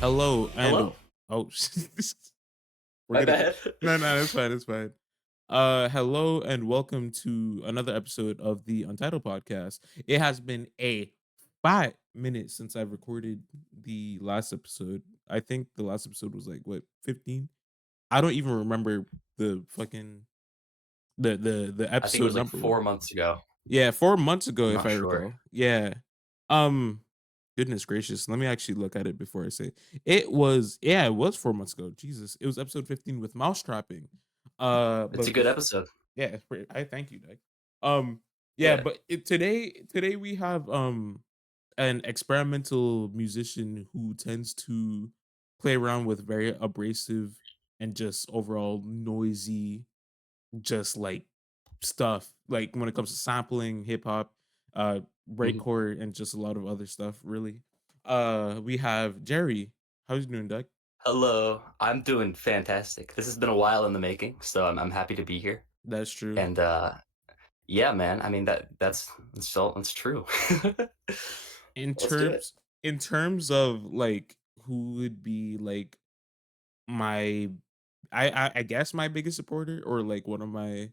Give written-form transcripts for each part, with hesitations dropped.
Hello and Hello. oh, we're My gonna bad. no, it's fine, it's fine. Hello and welcome to another episode of the Untitled Podcast. It has been a 5 minutes since I've recorded the last episode. I think the last episode was like what 15. I don't even remember the fucking the I think it episode was like number. 4 months ago. Yeah, 4 months ago, I'm if not I sure. recall. Yeah. Um, Goodness gracious. Let me actually look at it before I say it was 4 months ago. Jesus. It was episode 15 with mouse trapping. It's a But good episode. yeah, I thank you, Doug. Yeah, Yeah. but today we have an experimental musician who tends to play around with very abrasive and just overall noisy just like stuff like when it comes to sampling hip hop, Mhm. breakcore, and just a lot of other stuff. Really, we have Jerry. How's you doing, Doug? Hello. I'm doing fantastic. This has been a while in the making, so I'm happy to be here. That's true. And, yeah, man, I mean, that's true. In Let's do it. terms in terms of like who would be like my, I guess my biggest supporter or like one of my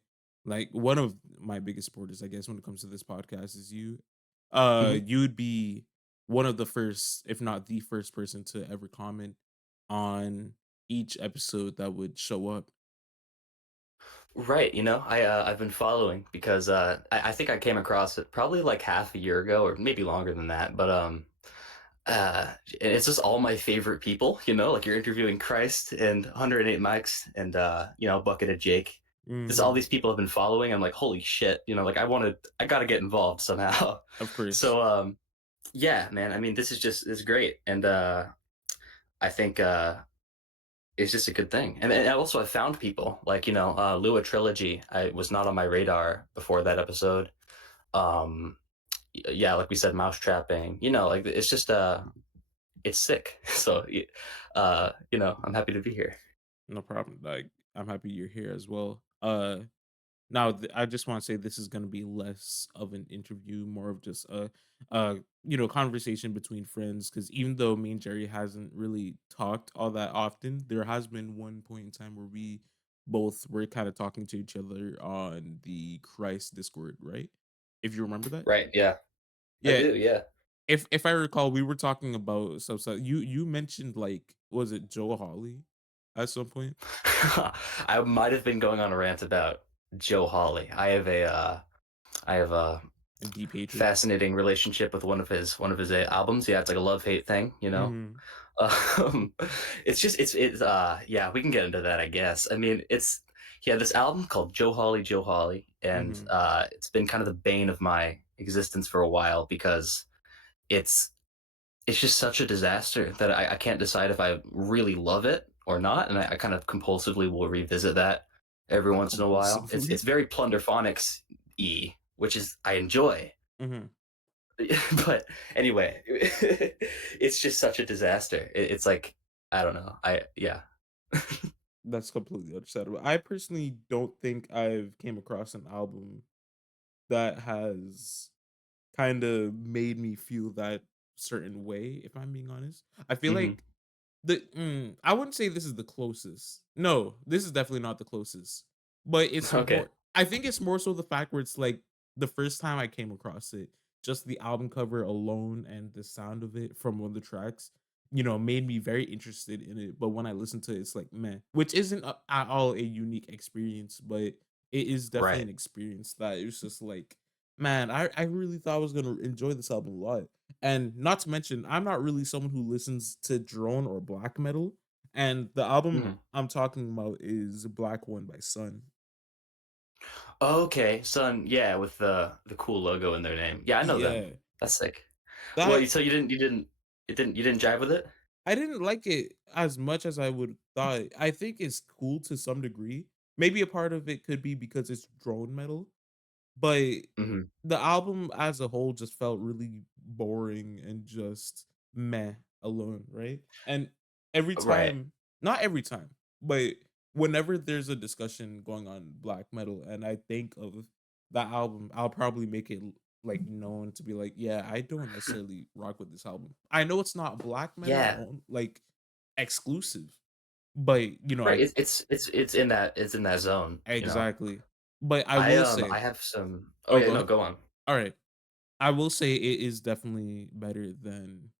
biggest supporters, I guess, when it comes to this podcast is you. Mhm. You'd be one of the first, if not the first person to ever comment on each episode that would show up. Right, I've been following because, I think I came across it probably, like, half a year ago or maybe longer than that, but, and it's just all my favorite people, like you're interviewing Christ and 108 Mics and Bucket of Jake. Just all Mhm. these people have been following. I'm like, holy shit, like I gotta get involved somehow. Of course. So yeah, man. I mean, it's great, and I think it's just a good thing. And also I found people like Lua Trilogy. I was not on my radar before that episode. Um, yeah, like we said, mouse trapping. Like it's just it's sick. So, I'm happy to be here. No problem. Like, I'm happy you're here as well. Now, I just want to say this is going to be less of an interview, more of just conversation between friends. Because even though me and Jerry hasn't really talked all that often, there has been one point in time where we both were kind of talking to each other on the Christ Discord, right? If you remember that, Right. Yeah, I yeah. do. Yeah. If I recall, we were talking about some stuff. You mentioned like was it Joe Holly at some point? I might have been going on a rant about Joe Hawley. I have a And Deep Hatred. fascinating relationship with one of his albums. Yeah, it's like a love hate thing. Hmm. Um, it's yeah, we can get into that, I guess. I mean, he had this album called Joe Hawley, and Hmm. it's been kind of the bane of my existence for a while because it's it's just such a disaster that I can't decide if I really love it or not, and I kind of compulsively will revisit that every once in a while. It's Compulsively. very Plunderphonics y, which is I enjoy, Hmm. but anyway, it's just such a disaster. It's like I don't know. I yeah. That's completely understandable. I personally don't think I've came across an album that has kind of made me feel that certain way, if I'm being honest. I feel Hmm. like I wouldn't say this is the closest. No, this is definitely not the closest. But it's Okay. more I think it's more so the fact where it's like the first time I came across it, just the album cover alone and the sound of it from one of the tracks, made me very interested in it. But when I listen to it, it's like, man, which isn't at all a unique experience, but it is definitely Right. an experience that it's just like, man, I really thought I was gonna enjoy this album a lot. And not to mention, I'm not really someone who listens to drone or black metal. And the album Mhm. I'm talking about is Black One by Sun. Okay, Sun. Yeah, with the cool logo in their name. Yeah, I know them. Yeah. That's sick. Well, That so you didn't jive with it? I didn't like it as much as I would thought. I think it's cool to some degree. Maybe a part of it could be because it's drone metal, but Mhm. the album as a whole just felt really boring and just meh alone, right? And every Right. time, not every time, but whenever there's a discussion going on black metal and I think of that album, I'll probably make it like known to be like, yeah, I don't necessarily rock with this album. I know it's not black metal Yeah. like exclusive, but Right. I It's it's in that zone, you know? exactly. But I will I say, have some oh, oh, yeah, go no, ahead. go on. All right. I will say it is definitely better than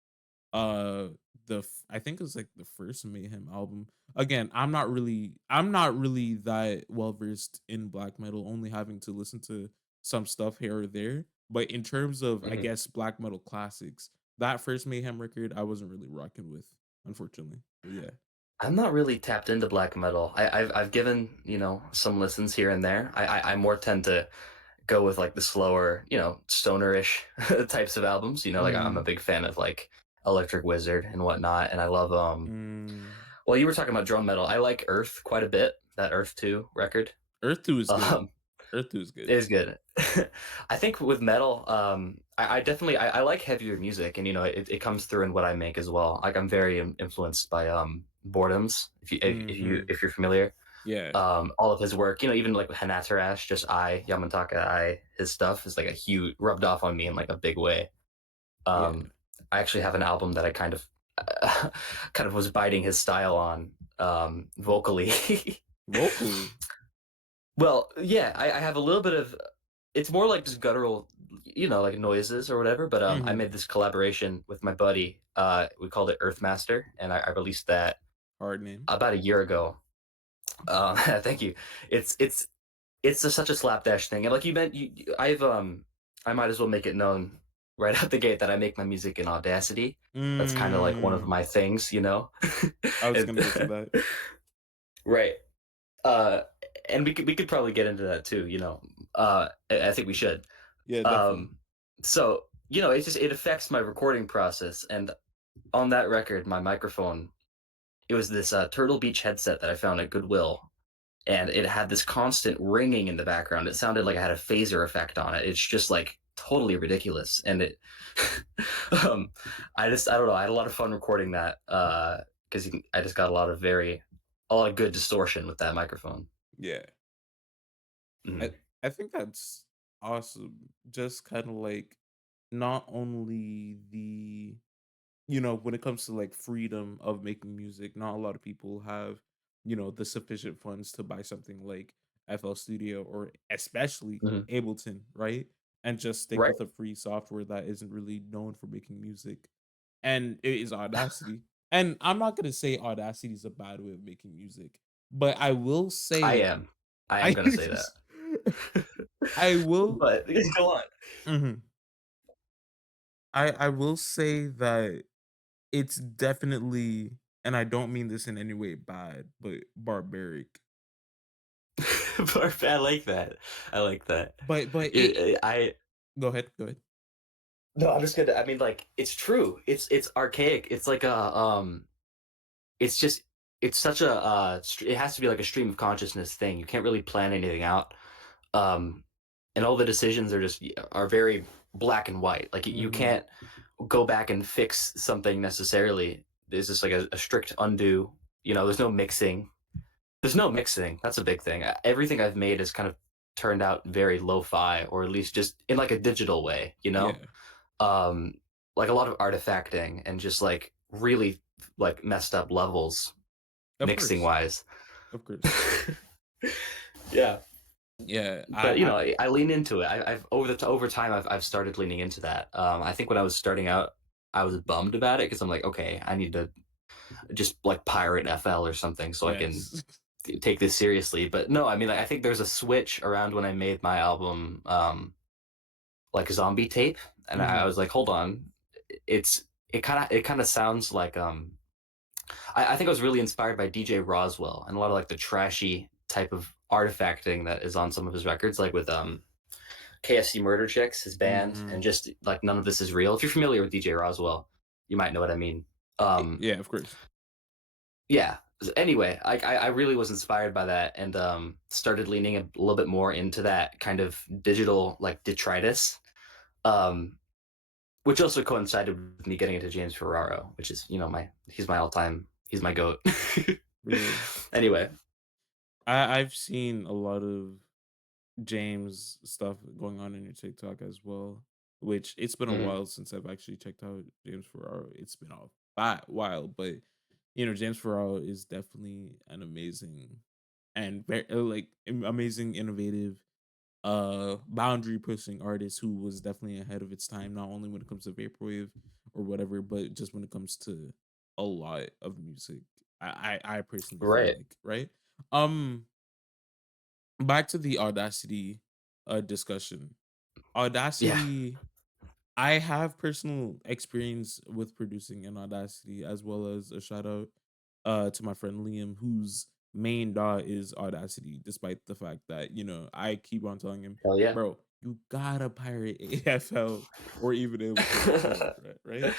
uh I think it's like the first Mayhem album. Again, I'm not really that well versed in black metal, only having to listen to some stuff here or there. But in terms of I Mhm. guess black metal classics, that first Mayhem record I wasn't really rocking with, unfortunately. But yeah. I'm not really tapped into black metal. I've given, you know, some listens here and there. I more tend to go with, like, the slower, you know, stoner-ish types of albums, you know, like, I'm a Mm, big fan of, like, Electric Wizard and whatnot, and I love, mm. well, you were talking about drum metal. I like Earth quite a bit, that Earth 2 record. Earth 2 is good. Um, Earth 2 is good. it is good. I think with metal, I definitely I like heavier music, and, you know, it comes through in what I make as well. Like, I'm very influenced by, Boredoms, Mhm. if you're familiar. Yeah. All of his work, you know, even like with Hanatarash, just Yamataka his stuff is like a huge rubbed off on me in like a big way. Yeah. Um, I actually have an album that I kind of kind of was biting his style on vocally. Vocally. Well, yeah, I have a little bit of it's more like just guttural, you know, like noises or whatever. But I Mhm. made this collaboration with my buddy. We called it Earthmaster, and I released that Hard name. about a year ago. Thank you. It's it's such a slapdash thing, and like you meant, I might as well make it known right out the gate that I make my music in Audacity. That's kind of like one of Mm. my things, you know. I was and, gonna get to that. right, uh, and we could probably get into that too, you know. I think we should. Yeah, definitely. Um, so you know, it affects my recording process, and on that record, my microphone, it was this Turtle Beach headset that I found at Goodwill, and it had this constant ringing in the background. It sounded like I had a phaser effect on it. It's just like totally ridiculous. And it, um, I don't know. I had a lot of fun recording that because I just got a lot of good distortion with that microphone. Yeah. I Mhm. I think that's awesome. Just kinda like not only when it comes to like freedom of making music, not a lot of people have, the sufficient funds to buy something like FL Studio or especially Mhm. Ableton, right? And just stick Right. with a free software that isn't really known for making music. And it is Audacity. And I'm not gonna say Audacity is a bad way of making music, but I will I say am. I am I gonna say that. I will But go on. mhm. I will say that it's definitely, and I don't mean this in any way bad, but barbaric. Perfect. I like that. I like that. But I go ahead, go ahead. no, I'm just gonna. I mean, like, it's true. It's archaic. It's like a it's just it's such a it has to be like a stream of consciousness thing. You can't really plan anything out. Um, and all the decisions are very black and white. Like you Mhm. can't go back and fix something necessarily. There's just like a strict undo. You know, there's no mixing. There's no mixing. That's a big thing. Everything I've made has kind of turned out very lo-fi, or at least just in like a digital way. You know, Yeah, um, like a lot of artifacting and just like really like messed up levels of mixing course, wise. of course. Yeah, Yeah, but you know, I lean into it. I've over time, I've started leaning into that. I think when I was starting out, I was bummed about it because I'm like, okay, I need to just like pirate FL or something so I can yes. take this seriously. But no, I mean, I think there's a switch around when I made my album, like Zombie Tape, and I Mhm. was like, hold on, it kind of sounds like I think I was really inspired by DJ Roswell and a lot of like the trashy type of artifacting that is on some of his records, like with KFC Murder Chicks, his band, and Mhm. just like none of this is real. If you're familiar with DJ Roswell, you might know what I mean. Um, Yeah, of course. yeah. Anyway, I really was inspired by that and started leaning a little bit more into that kind of digital like detritus, um, which also coincided with me getting into James Ferraro, which is he's my all time he's my goat. Real. Anyway, I've seen a lot of James stuff going on in your TikTok as well, which it's been a mhm, while since I've actually checked out James Ferraro. It's been a while, but James Ferraro is definitely an amazing and very amazing, innovative, boundary pushing artist who was definitely ahead of its time, not only when it comes to vaporwave or whatever, but just when it comes to a lot of music. I personally feel right, like, right? Um Back to the Audacity discussion. yeah, Audacity, I have personal experience with producing in Audacity, as well as a shout out to my friend Liam, whose main DAW is Audacity, despite the fact that, I keep on telling him, hell yeah. bro, you gotta pirate AFL or even Ableton Live, right?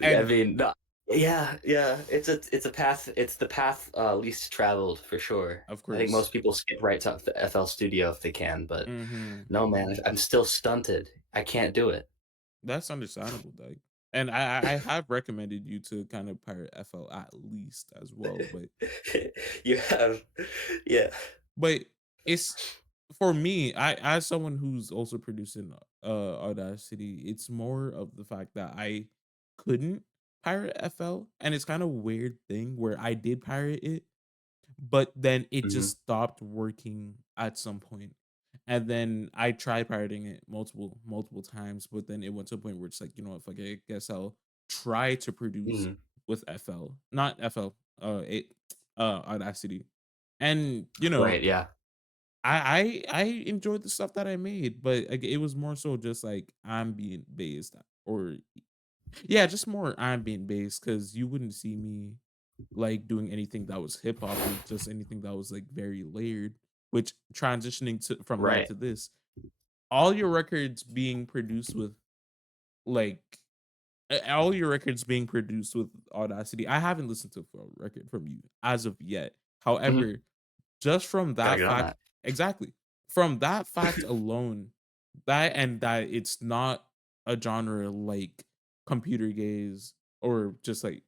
I And mean, no, yeah, yeah. It's a path. It's the path least traveled for sure. of I think course. most people skip right to the FL Studio if they can, but Hmm. no, man, I'm still stunted. I can't do it. That's understandable, like, and I have recommended you to kind of pirate FL at least as well, You have, yeah. but it's for me, I as someone who's also producing Audacity, it's more of the fact that I couldn't pirate FL, and it's kind of weird thing where I did pirate it, but then it Hmm. just stopped working at some point. And then I tried pirating it multiple times, but then it went to a point where it's like, you know what, fuck it, I guess I'll try to produce Hmm. with FL, not FL, Audacity. And Right. Yeah. I enjoyed the stuff that I made, but like, it was more so just like ambient based, or yeah, just more ambient based, because you wouldn't see me like doing anything that was hip hop or just anything that was like very layered. Which transitioning to from that Right. to this, all your records being produced with like all your records being produced with Audacity. I haven't listened to a record from you as of yet. Hmm. However, just from Gotta that get on fact, that. exactly. From that fact alone, that it's not a genre like computer gaze or just like,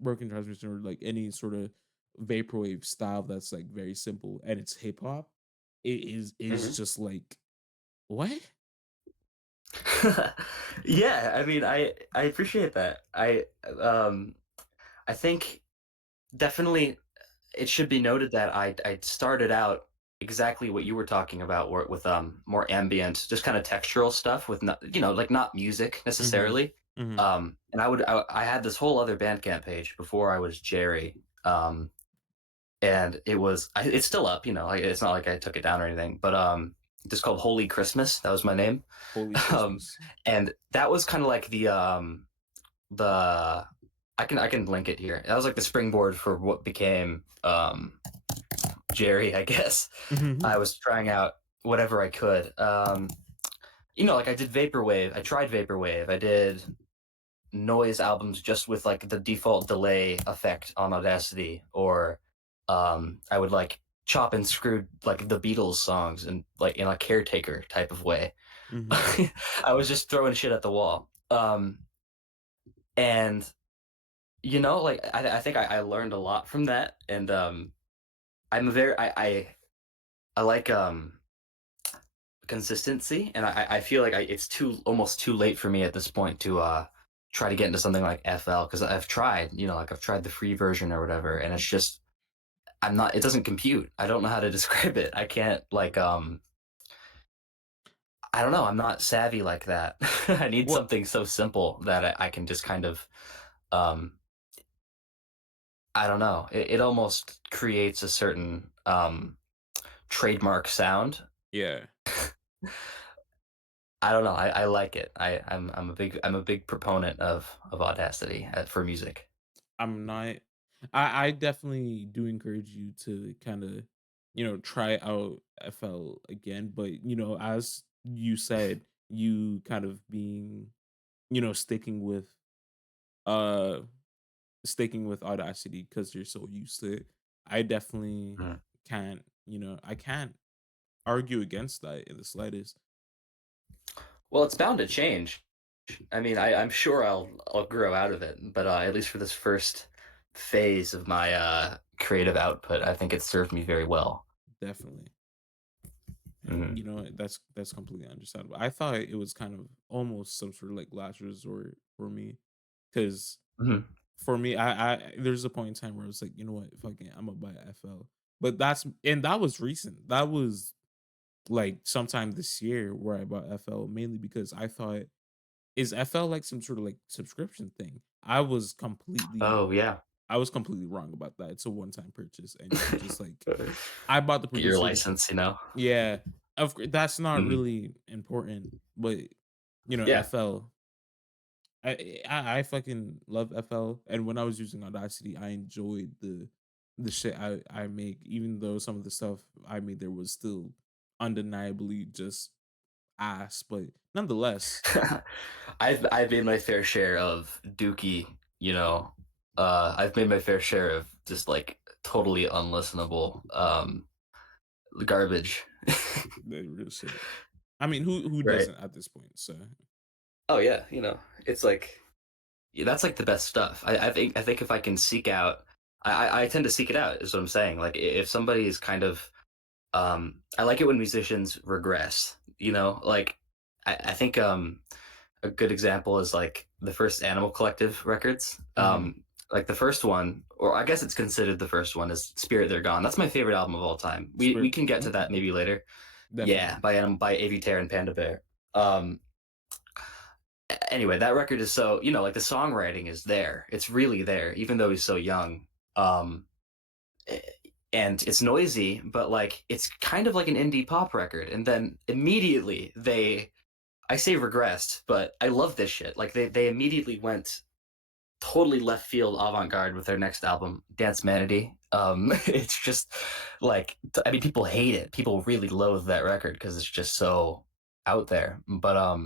broken transmission or like any sort of vaporwave style that's like very simple and it's hip hop, it is Hmm. just like, what? Yeah. I mean, I appreciate that. I think definitely it should be noted that I started out exactly what you were talking about, with more ambient, just kind of textural stuff with not, like not music Mhm. necessarily. Mhm. And I had this whole other Bandcamp page before I was Jery, and it's still up. Like, it's not like I took it down or anything, but just called Holy Christmas. That was my name, Holy um, Christmas. and that was kind of like the I can link it here. That was like the springboard for what became Jery, I guess. I Mhm. was trying out whatever I could. Like I did vaporwave. I tried vaporwave. I did noise albums just with like the default delay effect on Audacity, or I would like chop and screw like the Beatles songs and like in a caretaker type of way. Mhm. I was just throwing shit at the wall. And like I think I learned a lot from that, and I'm a very I like consistency, and I feel like it's almost too late for me at this point to try to get into something like FL, because I've tried, like I've tried the free version or whatever, and it's just it doesn't compute. I don't know how to describe it. I can't like I don't know. I'm not savvy like that. I need What something so simple that I can just kind of um I don't know. It almost creates a certain trademark sound. yeah. I don't know. I like it. I'm a big proponent of Audacity for music. I'm not. I definitely do encourage you to kind of, try out FL again, but as you said, you kind of being, you know, uh sticking with Audacity because you're so used to it. I definitely Mm. can't, you know, I can't argue against that in the slightest. Well, it's bound to change. I mean, I'm sure I'll grow out of it, but at least for this first phase of my creative output, I think it served me very well. Definitely. And Hmm. you know, that's completely understandable. I thought it was kind of almost some sort of like last resort for me. Cause Hmm. for me, there's a point in time where I was like, you know what, fucking I'm gonna buy a FL. But that was recent. That was like sometime this year where I bought FL mainly because I thought, is FL like some sort of like subscription thing? Oh yeah. I was completely wrong about that. It's a one-time purchase and you just like I bought the Get your producer. license, you know. Yeah, of course, that's not Hmm. really important, but you know, Yeah. FL. I fucking love FL, and when I was using Audacity, I enjoyed the shit I make, even though some of the stuff I made there was still undeniably just ass, but nonetheless, I've made my fair share of Dookie, you know. I've made my fair share of just like totally unlistenable garbage. the real shit. I mean, who Right. doesn't at this point? So Oh yeah, you know, it's like yeah, that's like the best stuff. I think if I can seek out, I tend to seek it out. Is what I'm saying. Like if somebody is kind of, I like it when musicians regress. You know, like I think a good example is like the first Animal Collective records. mhm. Like the first one, or I guess it's considered the first one, is Spirit They're Gone. That's my favorite album of all time. We Spirit, can get to that okay, maybe later. Yeah, definitely. by Avi Tare and Panda Bear. Um, anyway, that record is so, you know, like the songwriting is there. It's really there, even though he's so young. Um, eh, and it's noisy, but like it's kind of like an indie pop record. And then immediately I say regressed, but I love this shit. Like they immediately went totally left field avant garde with their next album, Dance Manatee. It's just like, I mean, people hate it. People really loathe that record because it's just so out there. But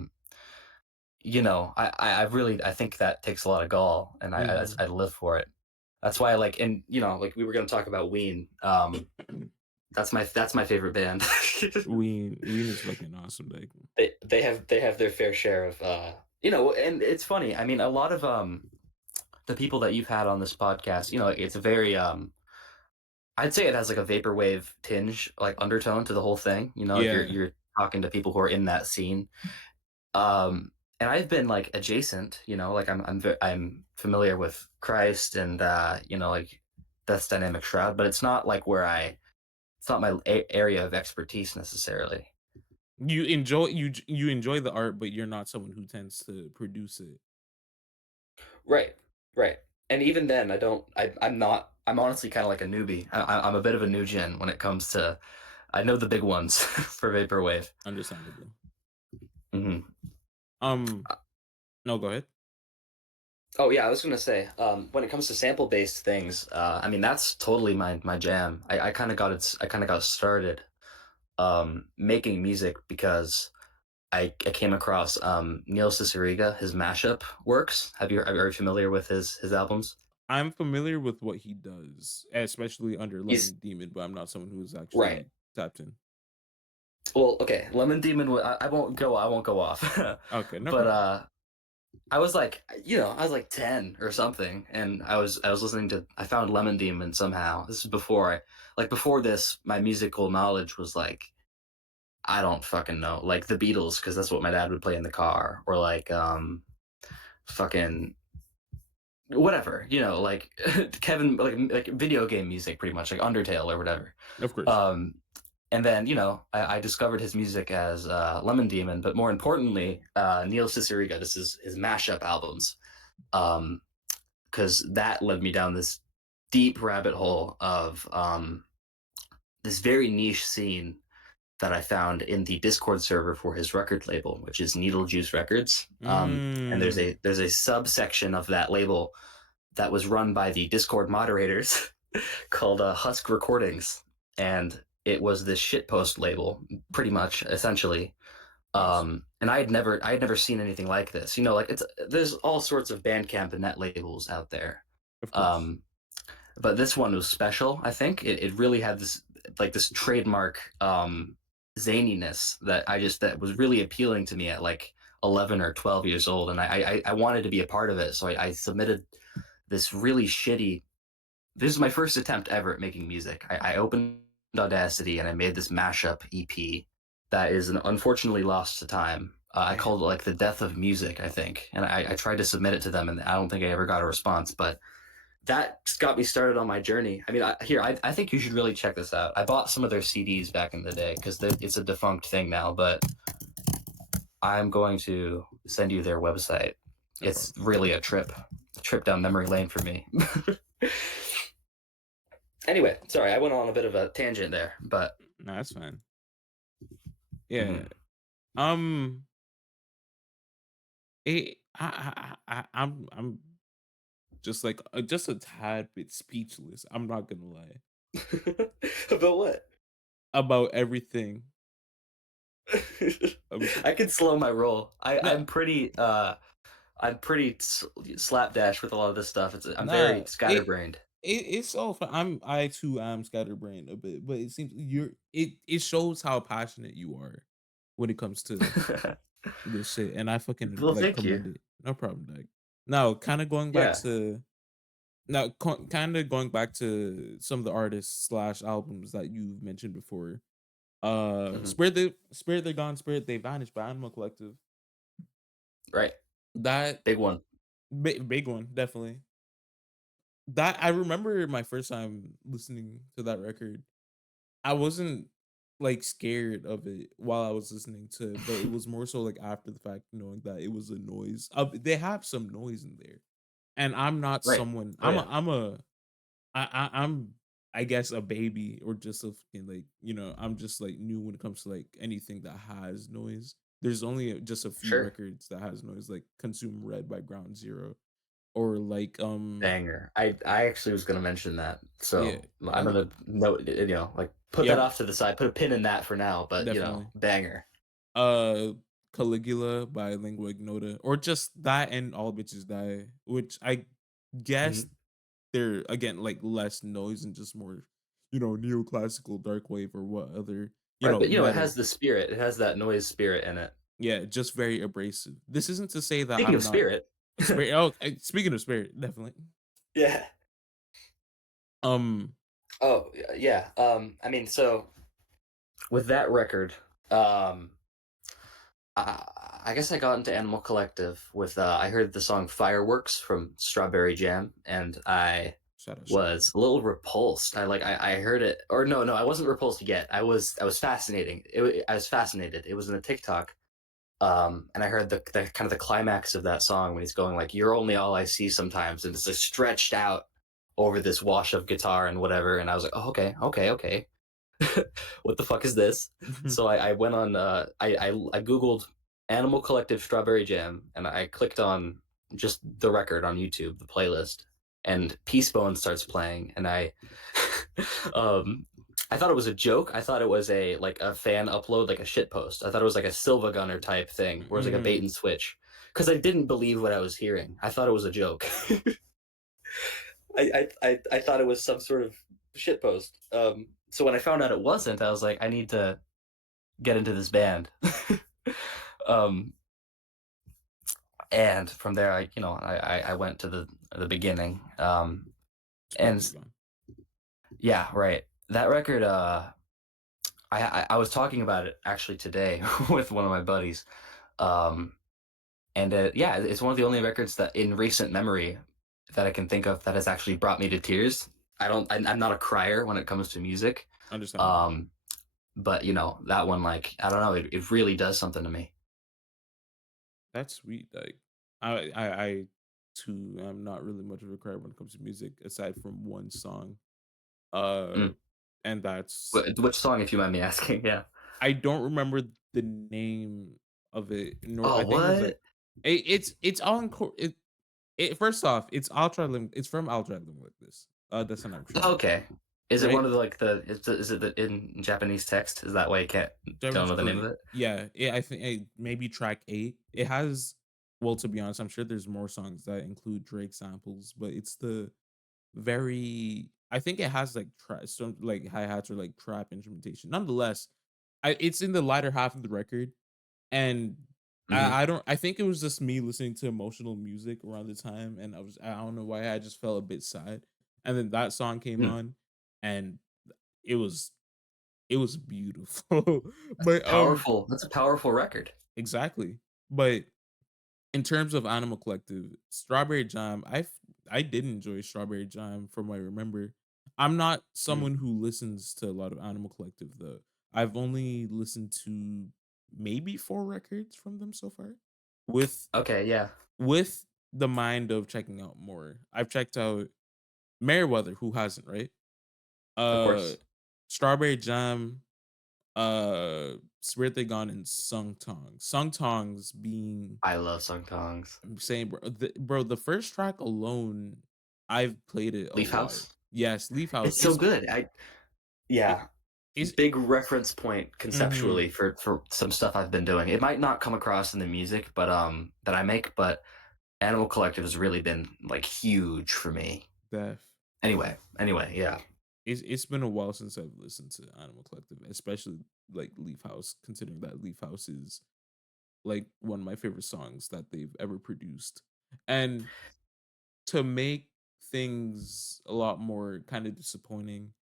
you know, I really I think that takes a lot of gall, and Mhm. I live for it. That's why I like, and you know, like we were gonna talk about Ween. That's my favorite band. Ween is fucking awesome, like They have their fair share of you know, and it's funny. I mean, a lot of the people that you've had on this podcast, you know, it's a very I'd say it has like a vaporwave tinge, like undertone to the whole thing. You know, like yeah. you're talking to people who are in that scene. Um, and I've been like adjacent, you know, like I'm familiar with Christ and you know, like Death's Dynamic Shroud, but it's not like it's not my area of expertise necessarily. You enjoy the art, but you're not someone who tends to produce it. Right, right. And even then, I don't. I'm not. I'm honestly kind of like a newbie. I'm a bit of a new gen when it comes to. I know the big ones for vaporwave. Understandable. Hmm. Um, no, go ahead. Oh yeah, I was gonna say, when it comes to sample based things, I mean that's totally my jam. I kind of got it. I kind of got started making music because I came across Neil Cicierega, his mashup works. Are you familiar with his albums? I'm familiar with what he does, especially under He's Lemon Demon, but I'm not someone who's right. actually tapped in. Well, okay, Lemon Demon. I won't go off. Okay, no But problem. I was like, you know, I was like 10 or something, and I was listening to. I found Lemon Demon somehow. This is before before this, my musical knowledge was like, I don't fucking know, like the Beatles, because that's what my dad would play in the car, or like fucking whatever, you know, like Kevin, like video game music, pretty much like Undertale or whatever. Of course. Um, and then you know I discovered his music as Lemon Demon, but more importantly, Neil Cicierega. This is his mashup albums, because that led me down this deep rabbit hole of this very niche scene that I found in the Discord server for his record label, which is Needle Juice Records. And Mm, there's a subsection of that label that was run by the Discord moderators called Husk Recordings, and it was this shitpost label, pretty much, essentially, Nice. And I had never seen anything like this. You know, like there's all sorts of Bandcamp and net labels out there. Of course. Um, but this one was special. I think it really had this like this trademark zaniness that was really appealing to me at like 11 or 12 years old, and I wanted to be a part of it. So I submitted this really shitty. This is my first attempt ever at making music. I opened Audacity and I made this mashup EP that is unfortunately lost to time. I called Damn. it like the death of music, I think, and I tried to submit it to them, and I don't think I ever got a response. But that got me started on my journey. I mean, I think you should really check this out. I bought some of their CDs back in the day because it's a defunct thing now, but I'm going to send you their website. No It's problem. really a trip down memory lane for me. Anyway, sorry, I went on a bit of a tangent there, but No, that's fine. Yeah. mhm. Um. I'm just like just a tad bit speechless. I'm not gonna lie About what? about everything. Um, I can slow my roll. no, I'm pretty slapdash with a lot of this stuff. I'm nah. very scatterbrained. It's all fine. I too am scatterbrained a bit, but it seems it shows how passionate you are when it comes to this shit, and I fucking Well, like thank you. commend it. No problem, like now, Yeah. kind of going back to some of the artists slash albums that you've mentioned before. Mhm. Spirit They're Gone, Spirit They Vanished by Animal Collective. Right. That Big one. big one, definitely. That I remember my first time listening to that record. I wasn't like scared of it while I was listening to it, but it was more so like after the fact, knowing that it was a noise. They have some noise in there, and I'm not Right. someone. Oh, yeah. I'm I guess a baby or just a fucking like I'm just like new when it comes to like anything that has noise. There's only just a few Sure. records that has noise, like Consume Red by Ground Zero, or like Banger. I actually was gonna mention that, yeah, so I'm and gonna note, like, put that yep, off to the side, put a pin in that for now, but, definitely. banger. Uh, Caligula by Lingua Ignota, or just that and All Bitches Die, which I guess Mhm. they're again like less noise and just more, neoclassical dark wave or what other, Right, but, it has metal. the spirit, it has that noise spirit in it. Yeah, just very abrasive. This isn't to say that Speaking I'm of not spirit. spirit. Oh, speaking of spirit, definitely. Yeah. Um, Oh, yeah, I mean, so with that record, um, I guess I got into Animal Collective with, I heard the song "Fireworks" from Strawberry Jam, and I shout out was Strawberry. a little repulsed. I heard it, or no, I wasn't repulsed yet. I was fascinating. I was fascinated. It was in a TikTok, and I heard the kind of the climax of that song when he's going like, "You're only all I see sometimes," and it's like stretched out over this wash of guitar and whatever. And I was like, "Oh, okay, okay, okay." What the fuck is this? So I went on, I googled Animal Collective Strawberry Jam, and I clicked on just the record on YouTube, the playlist, and Peace Bone starts playing, and um, I thought it was a joke. I thought it was a fan upload, like a shit post. I thought it was like a Silva Gunner type thing, where it was like a bait Mm, and switch, because I didn't believe what I was hearing. I thought it was a joke. I thought it was some sort of shit post. So when I found out it wasn't, I was like, I need to get into this band. um, and from there, I went to the beginning. Spirit They're And Gone. yeah, right. That record, I was talking about it actually today with one of my buddies. Um, and yeah, it's one of the only records that in recent memory that I can think of that has actually brought me to tears. I'm not a crier when it comes to music. Understandable. Um, but that one, like, I don't know, it really does something to me. That's sweet. Like I too am not really much of a crier when it comes to music, aside from one song. Uh, Mm. and that's Which song, if you mind me asking? Yeah. I don't remember the name of it, nor Oh, I think it was like what? it's on it first off, it's I'll try lim it's from I'll try limit this. That's an I'm sure. Okay. Is it right? one of the, like, the is it the in Japanese text? Is that why you can't don't Japanese know the name of story. it? Yeah, I think maybe track 8. It has, well, to be honest, I'm sure there's more songs that include Drake samples, but it's the very, I think it has like some like hi-hats or like trap instrumentation. Nonetheless, it's in the latter half of the record, and Mhm. I think it was just me listening to emotional music around the time, and I don't know why I just felt a bit sad. And then that song came Hmm. on, and it was it was beautiful. But Powerful. That's a powerful record. exactly. But in terms of Animal Collective, Strawberry Jam, I did enjoy Strawberry Jam from what I remember. I'm not Mhm. someone who listens to a lot of Animal Collective though. I've only listened to maybe 4 records from them so far, with Okay, yeah, with the mind of checking out more. I've checked out Meriwether, who hasn't, right? of Uh course. Strawberry Jam, Spirit They Gone, and Sung Tongs. Sung Tongs being, I love sung songs. I'm saying, bro, the first track alone, I've played it a Leaf lot. House? Yes, Leaf House. It's so good. It, Yeah, it's big reference point mhm, conceptually for some stuff I've been doing. It might not come across in the music, but, that I make, but Animal Collective has really been, like, huge for me. def. Anyway, yeah. It's been a while since I've listened to Animal Collective, especially like Leaf House, considering that Leaf House is like one of my favorite songs that they've ever produced. And to make things a lot more kind of disappointing,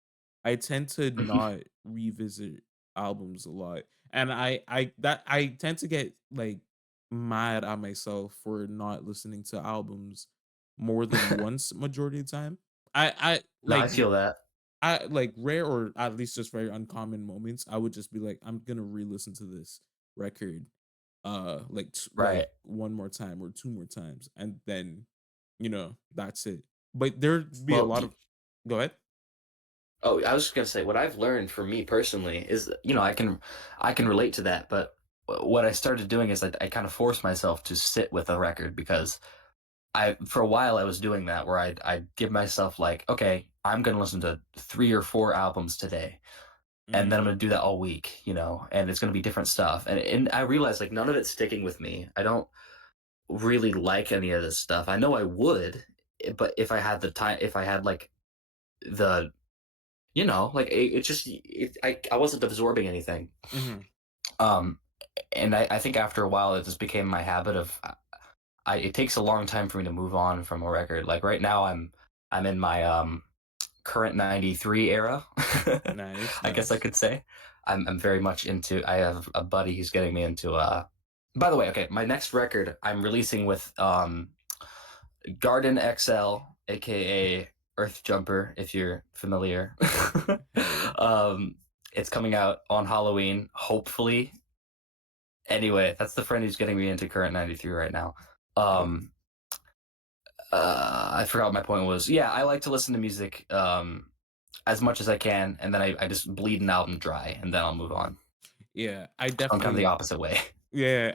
I tend to not revisit albums a lot. And I tend to get like mad at myself for not listening to albums more than once majority of the time. I No, I like feel that. I like rare or at least just very uncommon moments, I would just be like, I'm gonna re-listen to this record like like Right. one more time or two more times, and then that's it. But there'd be a Well, lot do of, go ahead. Oh, I was just gonna say what I've learned for me personally is, I can relate to that, but what I started doing is I kind of forced myself to sit with a record because I for a while I was doing that where I'd give myself like, okay, I'm gonna listen to 3 or 4 albums today, and then I'm Mhm, gonna do that all week, and it's gonna be different stuff, and I realized like none of it's sticking with me. I don't really like any of this stuff. I know I would, but if I had the time, if I had like the like it just I wasn't absorbing anything. mhm. Um, and I think after a while, it just became my habit of it takes a long time for me to move on from a record. Like right now, I'm in my current '93 era. Nice, I guess I nice. could say I'm very much into. I have a buddy who's getting me into. By the way, okay, my next record I'm releasing with Garden XL, aka Earth Jumper, if you're familiar. Hell yeah. um, it's coming out on Halloween, hopefully. Anyway, that's the friend who's getting me into Current 93 right now. Dope. Um, I forgot what my point was. Yeah, I like to listen to music as much as I can, and then I just bleed an album dry, and then I'll move on. Yeah, So I'm kind of the opposite way.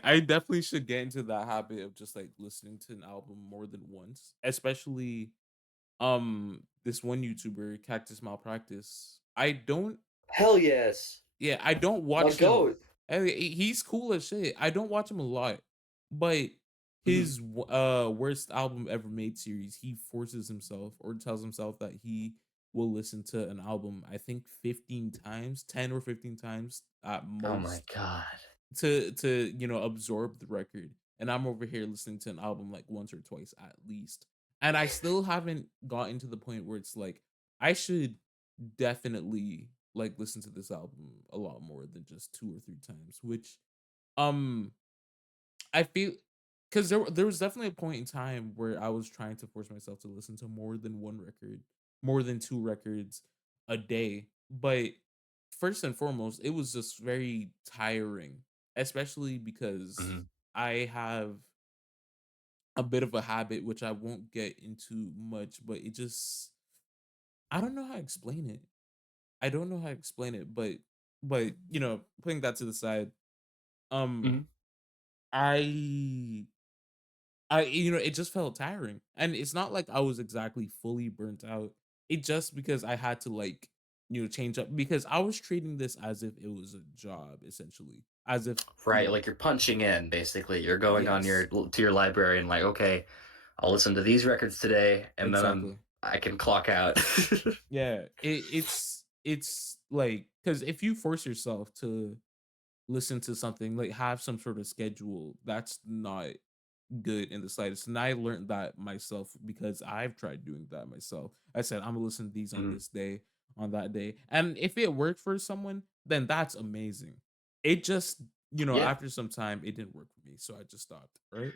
I definitely should get into that habit of just like listening to an album more than once, especially this one YouTuber, Cactus Malpractice. Hell yes. I don't My watch him. goat. He's cool as shit. I don't watch him a lot, but Mhm. his worst album ever made series, he forces himself or tells himself that he will listen to an album, I think 15 times, 10 or 15 times at Oh my most, god. to absorb the record. And I'm over here listening to an album like once or twice at least. And I still haven't gotten to the point where it's like I should definitely like listen to this album a lot more than just two or three times, which um I feel, because there was definitely a point in time where I was trying to force myself to listen to more than one record, more than two records a day. But first and foremost, it was just very tiring, especially because Mhm. I have a bit of a habit which I won't get into much, but it just, I don't know how to explain it. I don't know how to explain it, but putting that to the side, um Mhm. I it just felt tiring. And it's not like I was exactly fully burnt out. It just because I had to like change up, because I was treating this as if it was a job, essentially, as if, Right, like you're punching in basically. You're going on your yes, to your library and like, okay, I'll listen to these records today, and then exactly. I can clock out. Yeah, it's like, because if you force yourself to listen to something, like have some sort of schedule, that's not good in the slightest. And I learned that myself because I've tried doing that myself. I said, I'm gonna listen to these on Mhm. this day, on that day. And if it worked for someone, then that's amazing. It just, Yeah. after some time, it didn't work for me. So I just stopped, right?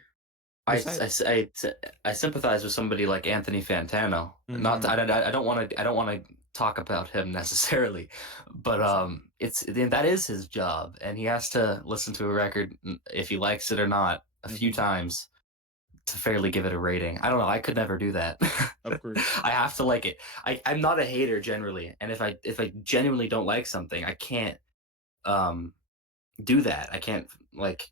I, Besides, I, I, I sympathize with somebody like Anthony Fantano. Not hmm, I don't want to talk about him necessarily, but I'm sorry. that is his job, and he has to listen to a record if he likes it or not a few Hmm. times to fairly give it a rating. I don't know. I could never do that. Of course. I have to like it. I'm not a hater generally, and if I genuinely don't like something, I can't um do that. I can't like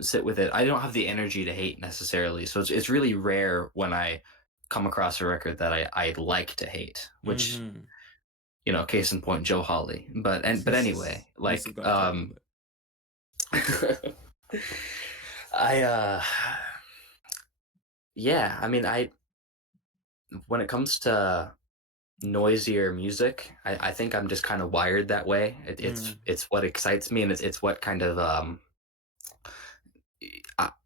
sit with it. I don't have the energy to hate necessarily. So it's really rare when I come across a record that I like to hate, which, Hmm. case in point, Joe Holly. But anyway, We still like gotta talk about that. I yeah, I mean I when it comes to noisier music, I think I'm just kind of wired that way. Mm, It's what excites me, and it's what kind of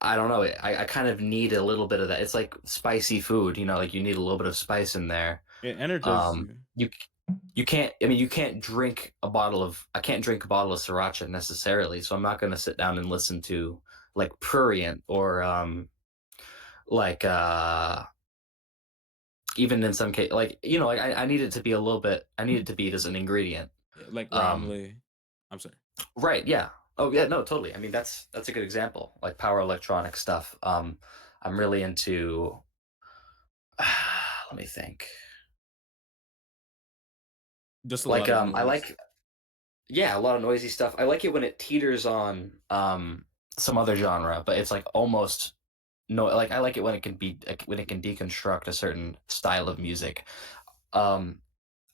I don't know. I kind of need a little bit of that. It's like spicy food, like you need a little bit of spice in there. it energizes you. You you can't. I mean, you can't drink a bottle of. I can't drink a bottle of sriracha necessarily. So I'm not going to sit down and listen to like prurient or like even in some case like like I need it to be a little bit. I need it to be as an ingredient. Yeah, like Um, Ramley. I'm sorry. right. Yeah. Oh yeah. No. Totally. I mean, that's a good example. Like power electronic stuff. I'm really into. Let me think. Just a Like lot of I noise. like yeah, a lot of noisy stuff. I like it when it teeters on some other genre, but it's like almost no like I like it when it can be when it can deconstruct a certain style of music. Um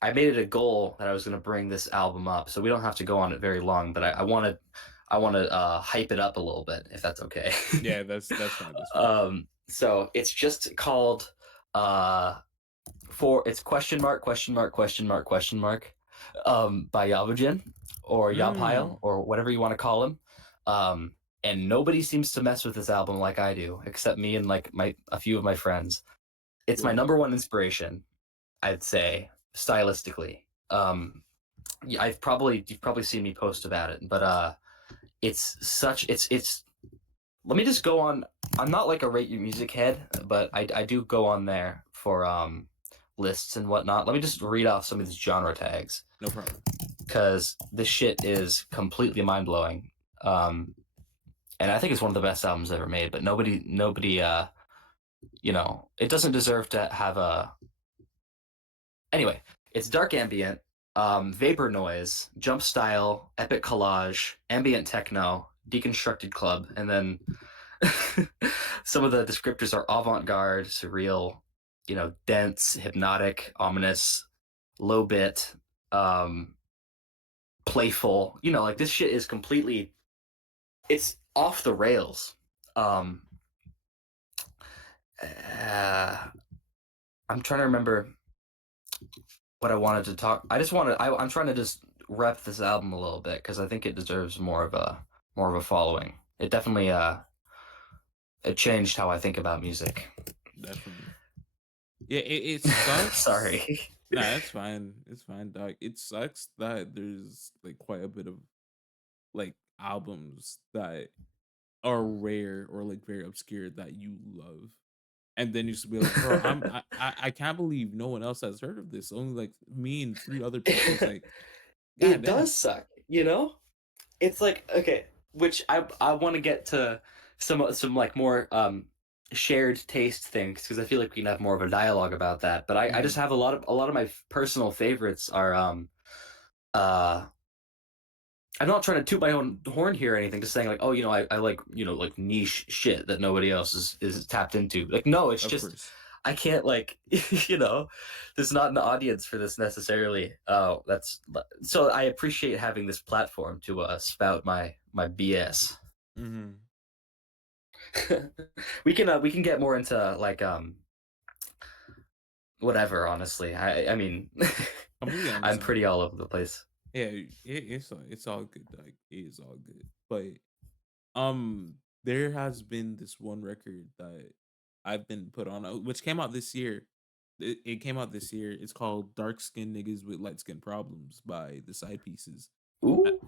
I made it a goal that I was going to bring this album up, so we don't have to go on it very long, but I want to hype it up a little bit if that's okay. Yeah, that's fine. That's fine. So it's just called uh for it's question mark question mark question mark question mark by Yavujin or Yabhile Mm, or whatever you want to call him. Um, and nobody seems to mess with this album like I do, except me and like my a few of my friends. It's my yeah. number one inspiration, I'd say, stylistically. Yeah, you've probably seen me post about it, but it's such it's let me just go on. I'm not like a rate your music head, but I do go on there for lists and whatnot. Let me just read off some of these genre tags No problem. because this shit is completely mind blowing. Um, and I think it's one of the best albums ever made. But nobody, it doesn't deserve to have a. Anyway, it's dark ambient, vapor noise, jump style, epic collage, ambient techno, deconstructed club, and then some of the descriptors are avant-garde, surreal, dense, hypnotic, ominous, low bit, um, playful. Like this shit is completely it's off the rails. Um, uh, I'm trying to remember what I wanted to talk. I'm trying to just rep this album a little bit because I think it deserves more of a following. It definitely it changed how I think about music. Definitely. Yeah, it sucks. Sorry. Nah, it's fine. It's fine, dog. It sucks that there's like quite a bit of like albums that are rare or like very obscure that you love. And then you should be like, bro, I can't believe no one else has heard of this. Only like me and three other people. It's like, god It damn. does suck, It's like okay, which I want to get to some like more shared taste things because I feel like we can have more of a dialogue about that. But I just Mhm. have a lot of my personal favorites are uh I'm not trying to toot my own horn here or anything, just saying like, oh, I like, like niche shit that nobody else is tapped into. Like, no, it's Of just course. I can't like you know, there's not an audience for this necessarily. That's so I appreciate having this platform to spout my BS. Mhm. We can get more into like whatever. Honestly, I mean, Completely I'm understand. pretty all over the place. Yeah, it's all good, like, it is all good. But, there has been this one record that I've been put on, which came out this year. It came out this year. It's called Dark Skin Niggas with Light Skin Problems by The Side Pieces. A Ooh,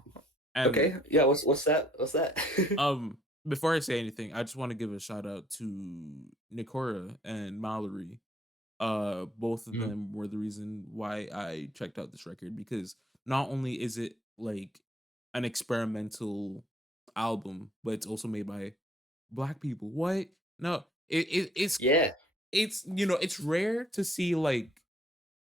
and, okay, yeah. What's that? What's that? um, before I say anything, I just wanna give a shout out to Nikora and Mallory. Both of Mhm. them were the reason why I checked out this record, because not only is it like an experimental album, but it's also made by black people. What? No, Yeah, it's it's rare to see, like,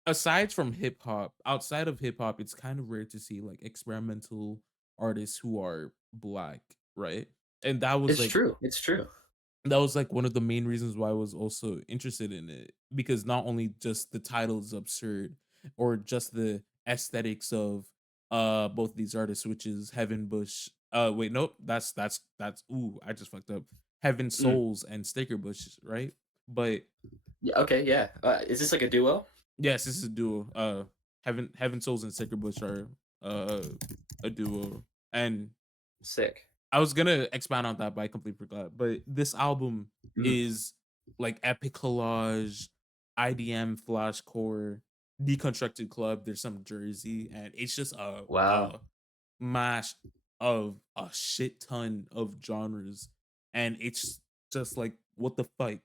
aside from hip hop, outside of hip hop, it's kind of rare to see like experimental artists who are black, right? And it's true. It's true. that was like one of the main reasons why I was also interested in it, because not only just the title is absurd, or just the aesthetics of both these artists, which is Heaven Bush. Wait, nope, that's ooh, I just fucked up. Heaven Mm. Souls and Sticker Bush, right? But Yeah. Okay. Yeah. Is this like a duo? yes, this is a duo. Heaven Souls and Sticker Bush are uh a duo. And Sick. I was gonna expound on that, but I completely forgot. But this album Mm. is like epic collage, IDM, flashcore, deconstructed club. There's some Jersey, and it's just Wow. a mash of a shit ton of genres, and it's just like what the fuck.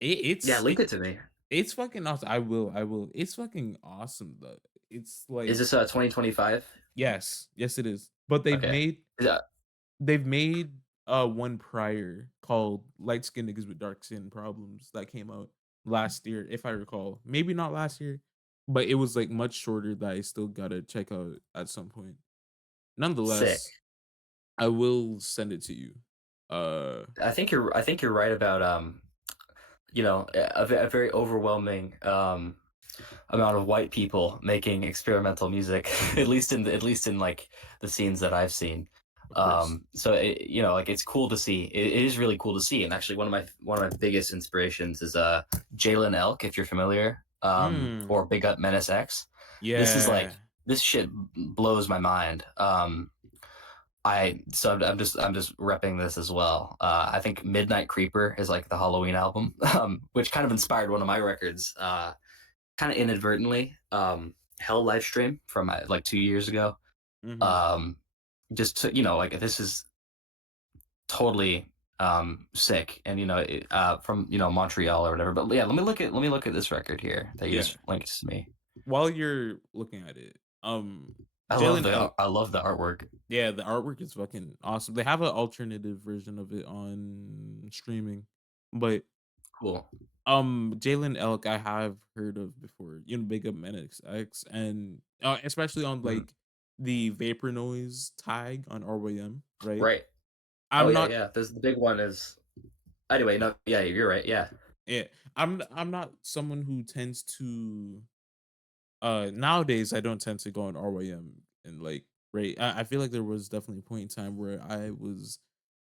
It, Yeah. it's Link it, it to me. it's fucking awesome. I will. It's fucking awesome though. It's Is like this 2025? yes, yes, it is. But Okay. Yeah. they've made, one prior called Light Skin Niggas with Dark Skin Problems that came out last year, if I recall. Maybe not last year, but it was, like, much shorter that I still gotta check out at some point. Sick. Nonetheless, I will send it to you. Uh I think you're right about you know, a very overwhelming amount of white people making experimental music, at least in like the scenes that I've seen. of course. So you know, like it's cool to see. It is really cool to see. And actually, one of my biggest inspirations is Jalen Elk, if you're familiar, Mm, or Big Up Menace X. This is like yeah, this shit blows my mind. I'm just repping this as well. I think Midnight Creeper is like the Halloween album, which kind of inspired one of my records, kind of inadvertently. Hell live stream from like 2 years ago. mhm, Um, just to, you know, like this is totally sick, and you know, from you know Montreal or whatever. But yeah, let me look at this record here that you yeah. just linked to me. While you're looking at it, Jalen Elk, I love the artwork. yeah, the artwork is fucking awesome. They have an alternative version of it on streaming, but Cool. Jalen Elk I have heard of before. Big up Menix X, and especially on Mhm. like the Vapor Noise tag on RYM, right? Right. Oh I'm yeah, not yeah. There's the big one is anyway. No, yeah, you're right. Yeah. yeah, I'm not someone who tends to nowadays I don't tend to go on RYM and like right. I feel like there was definitely a point in time where I was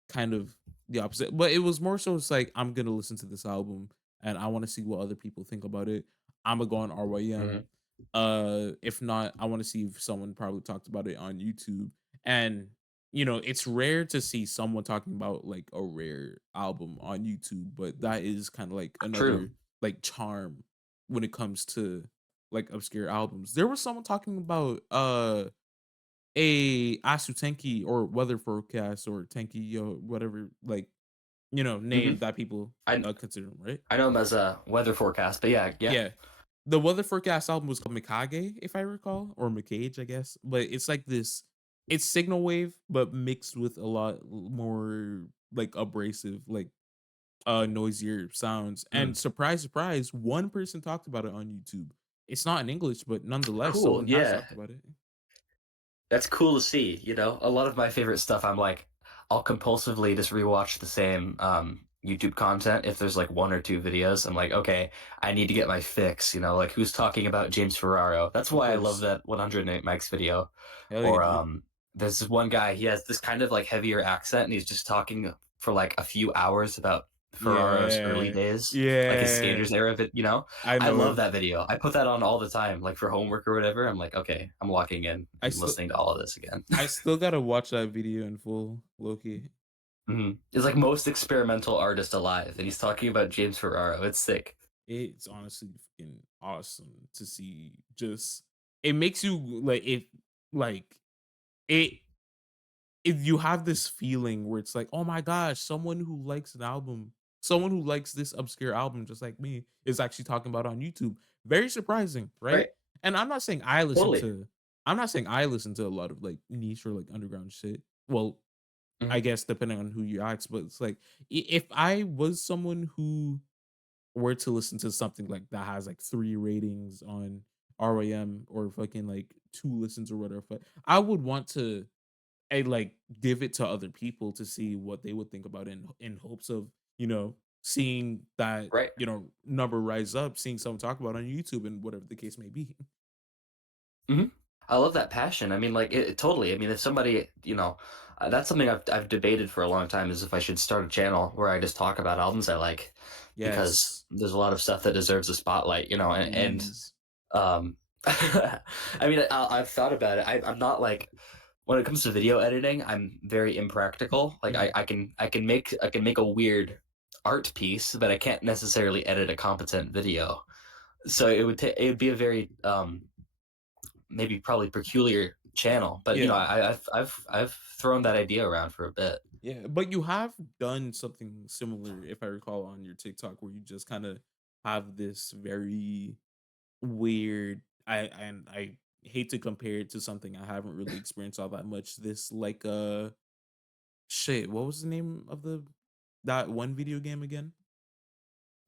kind of the opposite, but it was more so it's like I'm gonna listen to this album and I want to see what other people think about it. I'm gonna go on RYM. Mhm. If not, I want to see if someone probably talked about it on YouTube. And it's rare to see someone talking about like a rare album on YouTube, but that is kind of like True. another like charm when it comes to like obscure albums. There was someone talking about a Asu Tenki or weather forecast or Tenki or whatever like name Mhm. that people I consider him, right? I know him as a weather forecast, but yeah, yeah. Yeah. The weather forecast album was called Mikage, if I recall, or Mikage, I guess. But it's like this it's signal wave, but mixed with a lot more like abrasive, like noisier sounds. Mm. And surprise, surprise, one person talked about it on YouTube. It's not in English, but nonetheless, Cool. someone has Yeah. talked about it. That's cool to see, you know? A lot of my favorite stuff, I'm like, I'll compulsively just rewatch the same, YouTube content. If there's like one or two videos, I'm like, okay, I need to get my fix. Like who's talking about James Ferraro? That's Of why I love course. that 108 Max video. Hell yeah, Or dude. there's this one guy. He has this kind of like heavier accent, and he's just talking for like a few hours about Ferraro's early Yeah. days, like his Yeah. skaters era of it. I I love know. that video. I put that on all the time, like for homework or whatever. I'm like, okay, I'm locking in I and still listening to all of this again. I still gotta watch that video in full, Loki. It's like most experimental artist alive, and he's talking about James Ferraro. It's sick. It's honestly fucking awesome to see. Just it makes you like it if you have this feeling where it's like, oh my gosh, someone who likes an album, someone who likes this obscure album just like me is actually talking about it on YouTube. Very surprising, right? Right. And Totally. I'm not saying I listen to a lot of like niche or like underground shit. Well, I Mhm. guess depending on who you ask, but it's like if I was someone who were to listen to something like that has like 3 ratings on RAM or fucking like 2 listens or whatever, I would want to like give it to other people to see what they would think about it in hopes of, seeing that, Right. number rise up, seeing someone talk about it on YouTube and whatever the case may be. Mhm. I love that passion. I mean, like, totally. I mean, if somebody, that's something I've debated for a long time is if I should start a channel where I just talk about albums I like, because Yes, there's a lot of stuff that deserves a spotlight, and please. um, I mean, I've thought about it. I'm not like when it comes to video editing, I'm very impractical. Like, Mhm. I can make a weird art piece, but I can't necessarily edit a competent video. So it would be a very maybe probably peculiar channel. But Yeah. I've thrown that idea around for a bit. Yeah, but you have done something similar, if I recall, on your TikTok, where you just kind of have this very weird. I hate to compare it to something I haven't really experienced all that much. This like shit. What was the name of that one video game again?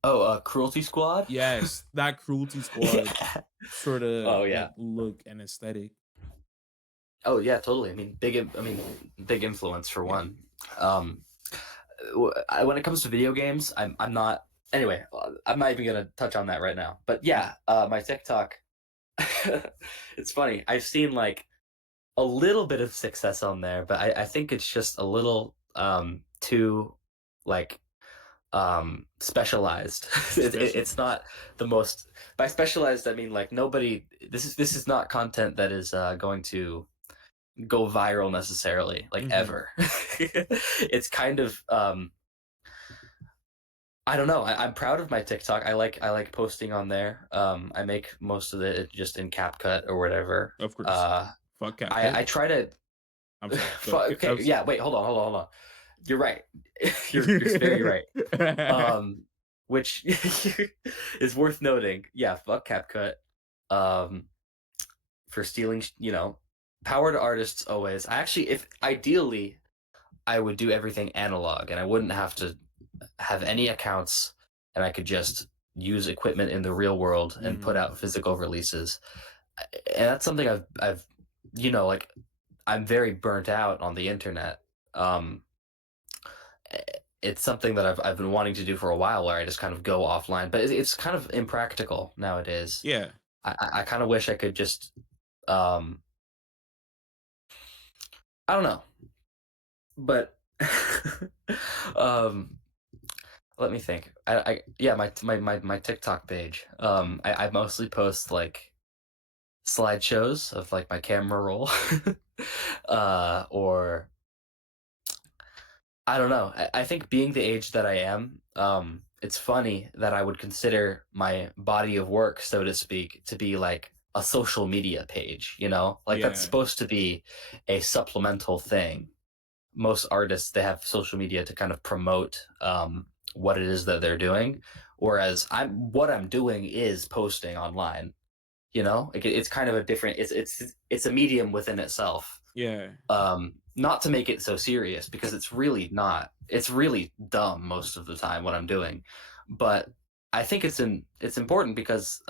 Oh, Cruelty Squad. Yes, that Cruelty Squad Yeah. sort of Oh like yeah. look and aesthetic. Oh yeah. Totally. I mean, big influence for Yeah. one. Um, when it comes to video games, I'm not. Anyway, I'm not even gonna touch on that right now. But yeah, my TikTok. It's funny. I've seen like a little bit of success on there, but I think it's just a little too like specialized. It's Specialized. not the most. By specialized I mean like nobody. This is not content that is going to go viral necessarily, like Mhm. ever. It's kind of I don't know. I'm proud of my TikTok. I like posting on there. I make most of it just in CapCut or whatever. Of course. Fuck I CapCut. try to. I'm sorry. Okay, yeah. Wait, hold on. You're right. You're very right. Um, which is worth noting. Yeah, fuck CapCut. Um, for stealing, power to artists always. I actually, if ideally, I would do everything analog, and I wouldn't have to have any accounts, and I could just use equipment in the real world and put Mhm. out physical releases. And that's something like, I'm very burnt out on the internet. Um, it's something that I've been wanting to do for a while, where I just kind of go offline, but it's kind of impractical nowadays. Yeah. I kind of wish I could just, um, I don't know, but um, let me think. Yeah, my TikTok page. I mostly post like slideshows of like my camera roll, or I don't know. I think being the age that I am, it's funny that I would consider my body of work, so to speak, to be like a social media page, Like that's Yeah. supposed to be a supplemental thing. Most artists, they have social media to kind of promote what it is that they're doing, whereas what I'm doing is posting online, Like it's kind of a different it's a medium within itself. Yeah. Not to make it so serious, because it's really not. It's really dumb most of the time what I'm doing, but I think it's important because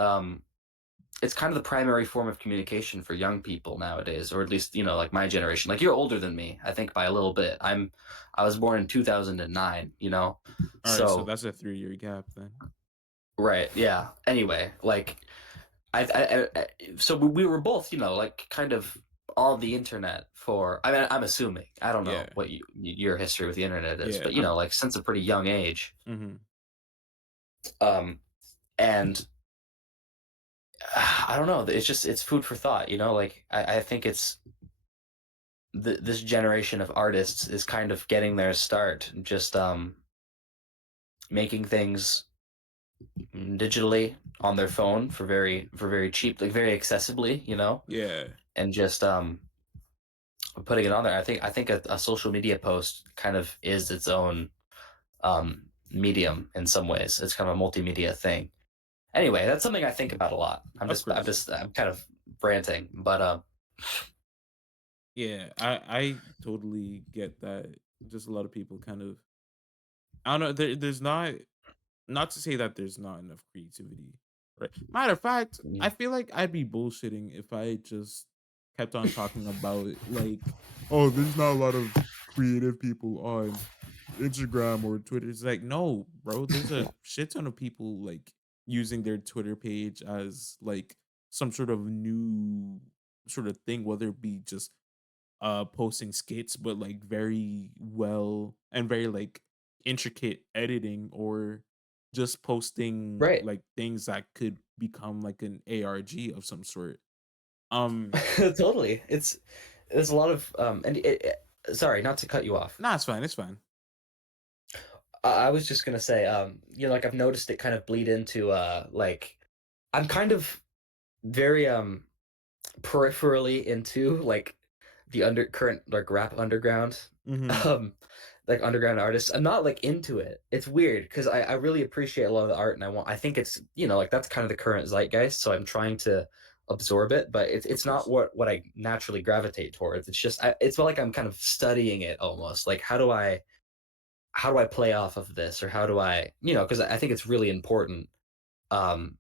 it's kind of the primary form of communication for young people nowadays, or at least, like my generation. Like, you're older than me, I think, by a little bit. I was born in 2009, All right, so so that's a 3-year gap then. right, yeah. Anyway, like, so we were both, like, kind of on the internet for. I mean, I'm assuming, I don't know Yeah, what your history with the internet is, yeah. but like, since a pretty young age. Mhm. um and I don't know, it's food for thought, like, I think it's this generation of artists is kind of getting their start, just making things digitally on their phone for very cheap, like, very accessibly, Yeah, and just putting it on there. I think a social media post kind of is its own medium in some ways. It's kind of a multimedia thing. Anyway, that's something I think about a lot. i'm of just i'm course. just i'm kind of ranting, but Yeah, I totally get that. Just a lot of people kind of, I don't know, there's not to say that there's not enough creativity, right? Matter of fact, I mm, feel like I'd be bullshitting if I just kept on talking about like, oh, there's not a lot of creative people on Instagram or Twitter. It's like, no, bro, there's a shit ton of people like using their Twitter page as like some sort of new sort of thing, whether it be just posting skits, but like very well and very like intricate editing, or just posting right. like things that could become like an ARG of some sort. Totally. There's a lot of and sorry, not to cut you off. Nah, it's fine, it's fine. I was just gonna say, like, I've noticed it kind of bleed into like, I'm kind of very peripherally into, like, the current, like, rap underground, Mhm. um, like, underground artists. I'm not, like, into it. It's weird because I really appreciate a lot of the art, and I think it's, like, that's kind of the current zeitgeist, so I'm trying to absorb it, but it's Of not course. what I naturally gravitate towards. It's just it's like I'm kind of studying it almost. Like, how do I play off of this, or how do I, because I think it's really important. Um,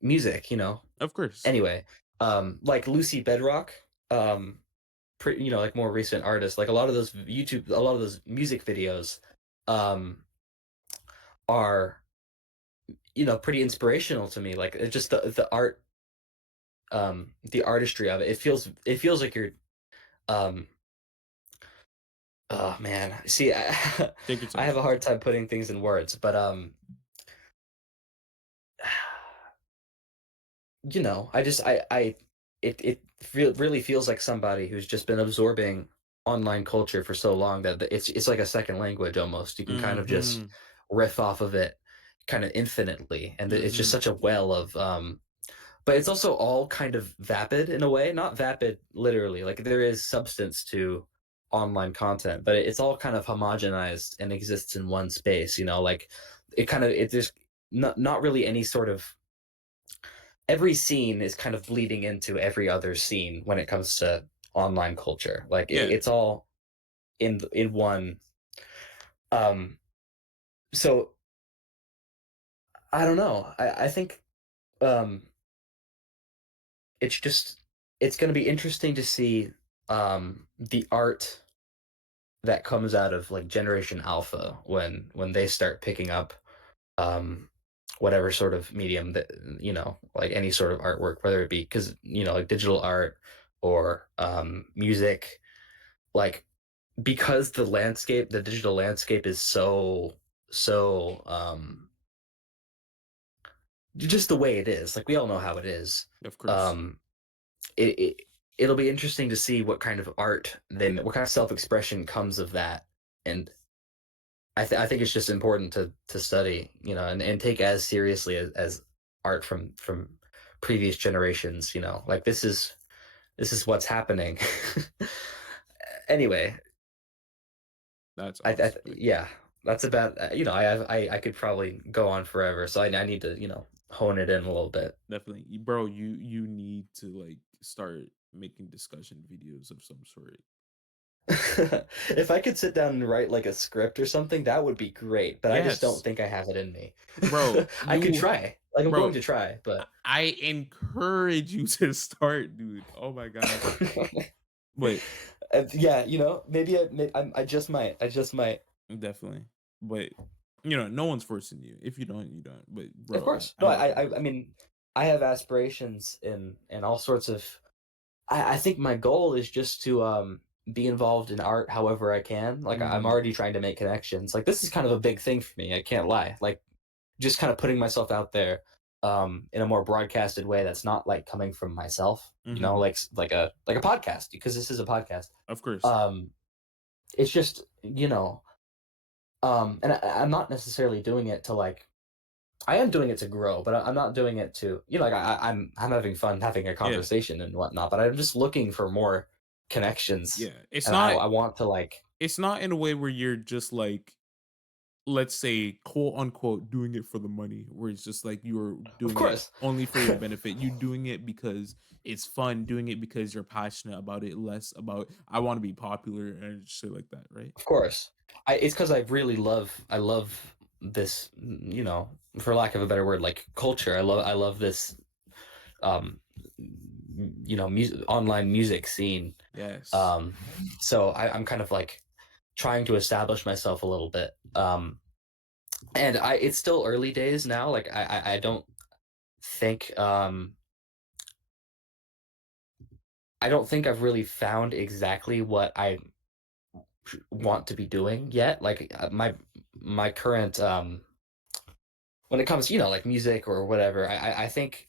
music, Of course. Anyway, like Lucy Bedrock, um, like, more recent artists, like, a lot of those music videos, um, are, pretty inspirational to me. Like, it's just the art, the artistry of it. It feels like you're, um, oh man, see, Take your I time, have a take your hard time. time putting things in words, but I just really feels like somebody who's just been absorbing online culture for so long that it's like a second language almost. You can kind of just Mhm. riff off of it kind of infinitely, and it's just Mhm. such a well of but it's also all kind of vapid in a way, not vapid literally. Like, there is substance to online content, but it's all kind of homogenized and exists in one space, like, it there's not really any sort of, every scene is kind of bleeding into every other scene when it comes to online culture. Like, Yeah. it's all in one. Um, so I don't know. I think um, it's just it's going to be interesting to see the art that comes out of, like, Generation Alpha when they start picking up um, whatever sort of medium that, like, any sort of artwork, whether it be, because, like, digital art or music, like, because the digital landscape is so just the way it is. Like, we all know how it is. Of course. Um, it it'll be interesting to see what kind of art, then what kind of self expression comes of that, and I think it's just important to study, and take as seriously as art from previous generations. Like, this is what's happening. Anyway, That's I awesome. Like, yeah, that's about, I could probably go on forever, so I need to, hone it in a little bit. definitely. Bro, you need to like start making discussion videos of some sort. If I could sit down and write, like, a script or something, that would be great, but I just don't Yes. think I have it in me. Bro, I could you try. Like, I'm going bro. to try, but I encourage you to start, dude. Oh my god. But yeah, maybe I just might. I just might. definitely. But no one's forcing you. If you don't, you don't. But Of bro, course. I No, love your I music. mean, I have aspirations in all sorts of. I think my goal is just to be involved in art however I can. Like, I'm Mhm. already trying to make connections. Like, this is kind of a big thing for me. I can't lie. Like, just kind of putting myself out there in a more broadcasted way that's not like coming from myself. Mhm. Like a podcast, because this is a podcast. Of course. Um, it's just and I'm not necessarily doing it to like. I am doing it to grow, but I'm not doing it to like I'm having fun having a Yeah. conversation and whatnot. But I'm just looking for more connections, Yeah. It's and not I want to like. it's not in a way where you're just like, let's say, quote unquote, doing it for the money, where it's just like you're Of doing it course, only for your benefit. You doing it because it's fun, doing it because you're passionate about it, less about I want to be popular and shit like that, right? of course. It's because I love this, for lack of a better word, like culture. I love this, um, music, online music scene. Yes. Um, so I'm kind of like trying to establish myself a little bit. And it's still early days now. Like, I don't think, I don't think I've really found exactly what I want to be doing yet. Like, my current, when it comes, like music or whatever, I think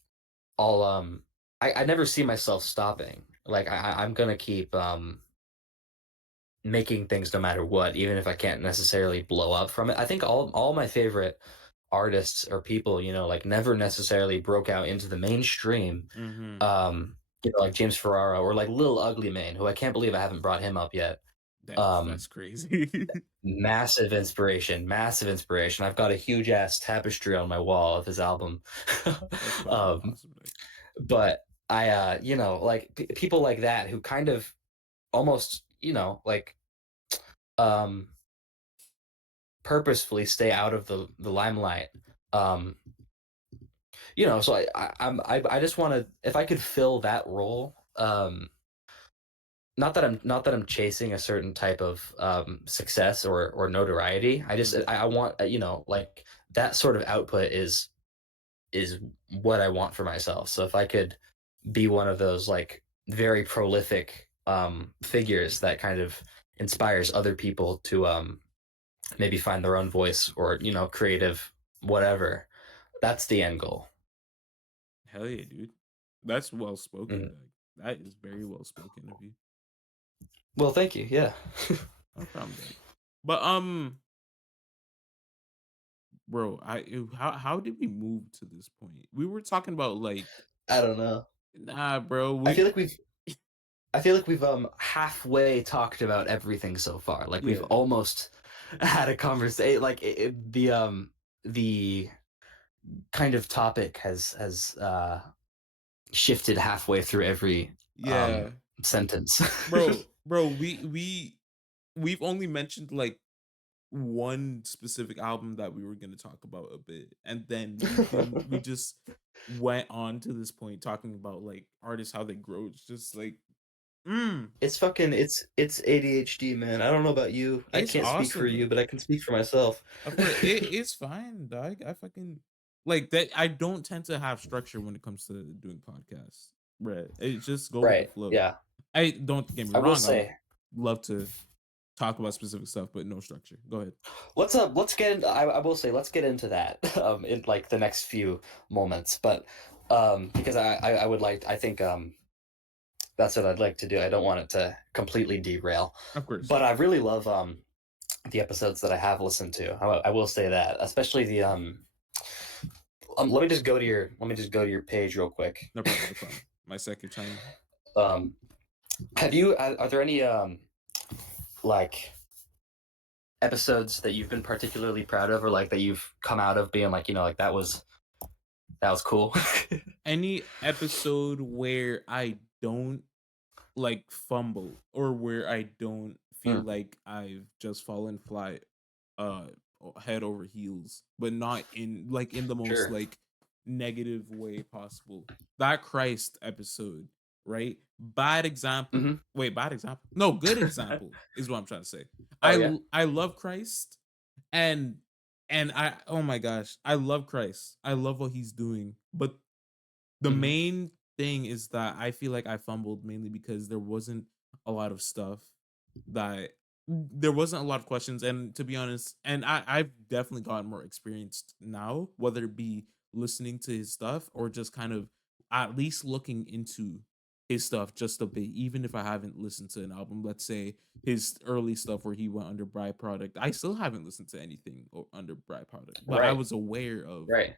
I'll, I never see myself stopping. Like, I'm gonna keep, making things no matter what, even if I can't necessarily blow up from it. I think all my favorite artists or people, like, never necessarily broke out into the mainstream. Mhm. Like James Ferraro or like Lil Ugly Mane, who I can't believe I haven't brought him up yet. That's Um, crazy. Massive inspiration, massive inspiration. I've got a huge ass tapestry on my wall of his album. That's fucking um, awesome. Like, but I, like people like that who kind of almost, like, um, purposefully stay out of the limelight. Um, so I just want to, if I could fill that role. Not that I'm chasing a certain type of success or notoriety. mhm. I want, like, that sort of output is what I want for myself. So if I could be one of those like very prolific figures that kind of inspires other people to maybe find their own voice or creative whatever, that's the end goal. Hell yeah, dude. That's well spoken, Mhm. Doug. That is very well spoken of you. Well, thank you. Yeah. No problem, Doug. But bro, how did we move to this point? We were talking about like, I don't know. nah, bro. I feel We like we've I feel like we've halfway talked about everything so far. Like, we've yeah, almost had a conversation. Like, the kind of topic has shifted halfway through every yeah, sentence. bro. We've only mentioned like one specific album that we were going to talk about a bit, and then we just went on to this point talking about like artists, how they grow. It's just like, mm, It's ADHD, man. I don't know about you. I it's can't speak for awesome you, though. but I can speak for myself. Of course, it's fine, dog. I fucking like that. I don't tend to have structure when it comes to doing podcasts, right? It just go with the Right. flow. Yeah. I don't get me I will wrong. I would say, love to talk about specific stuff, but no structure. Go ahead. let's get into, I will say, let's get into that in like the next few moments. But because I would like, I think that's what I'd like to do. I don't want it to completely derail. Of course. But I really love the episodes that I have listened to. I will say that, especially the let me just go to your page real quick. No problem. No problem. My second time. um, have you are there any like episodes that you've been particularly proud of, or like that you've come out of being like, like that was cool? Any episode where I don't like fumble or where I don't feel Mm, like I've just fallen flat uh head over heels, but not in like in the most sure. like negative way possible. That Christ episode, right? Bad example. Mhm. Wait, bad example? No, good example is what I'm trying to say. Oh, yeah? I love Christ, and I, oh my gosh, I love Christ. I love what he's doing. But the Mhm. main thing is that I feel like I fumbled mainly because there wasn't a lot of stuff that there wasn't a lot of questions. And to be honest, and I've definitely gotten more experienced now, whether it be listening to his stuff or just kind of at least looking into his stuff just a bit, even if I haven't listened to an album. Let's say his early stuff where he went under byproduct. I still haven't listened to anything under byproduct, but I Right, was aware of right.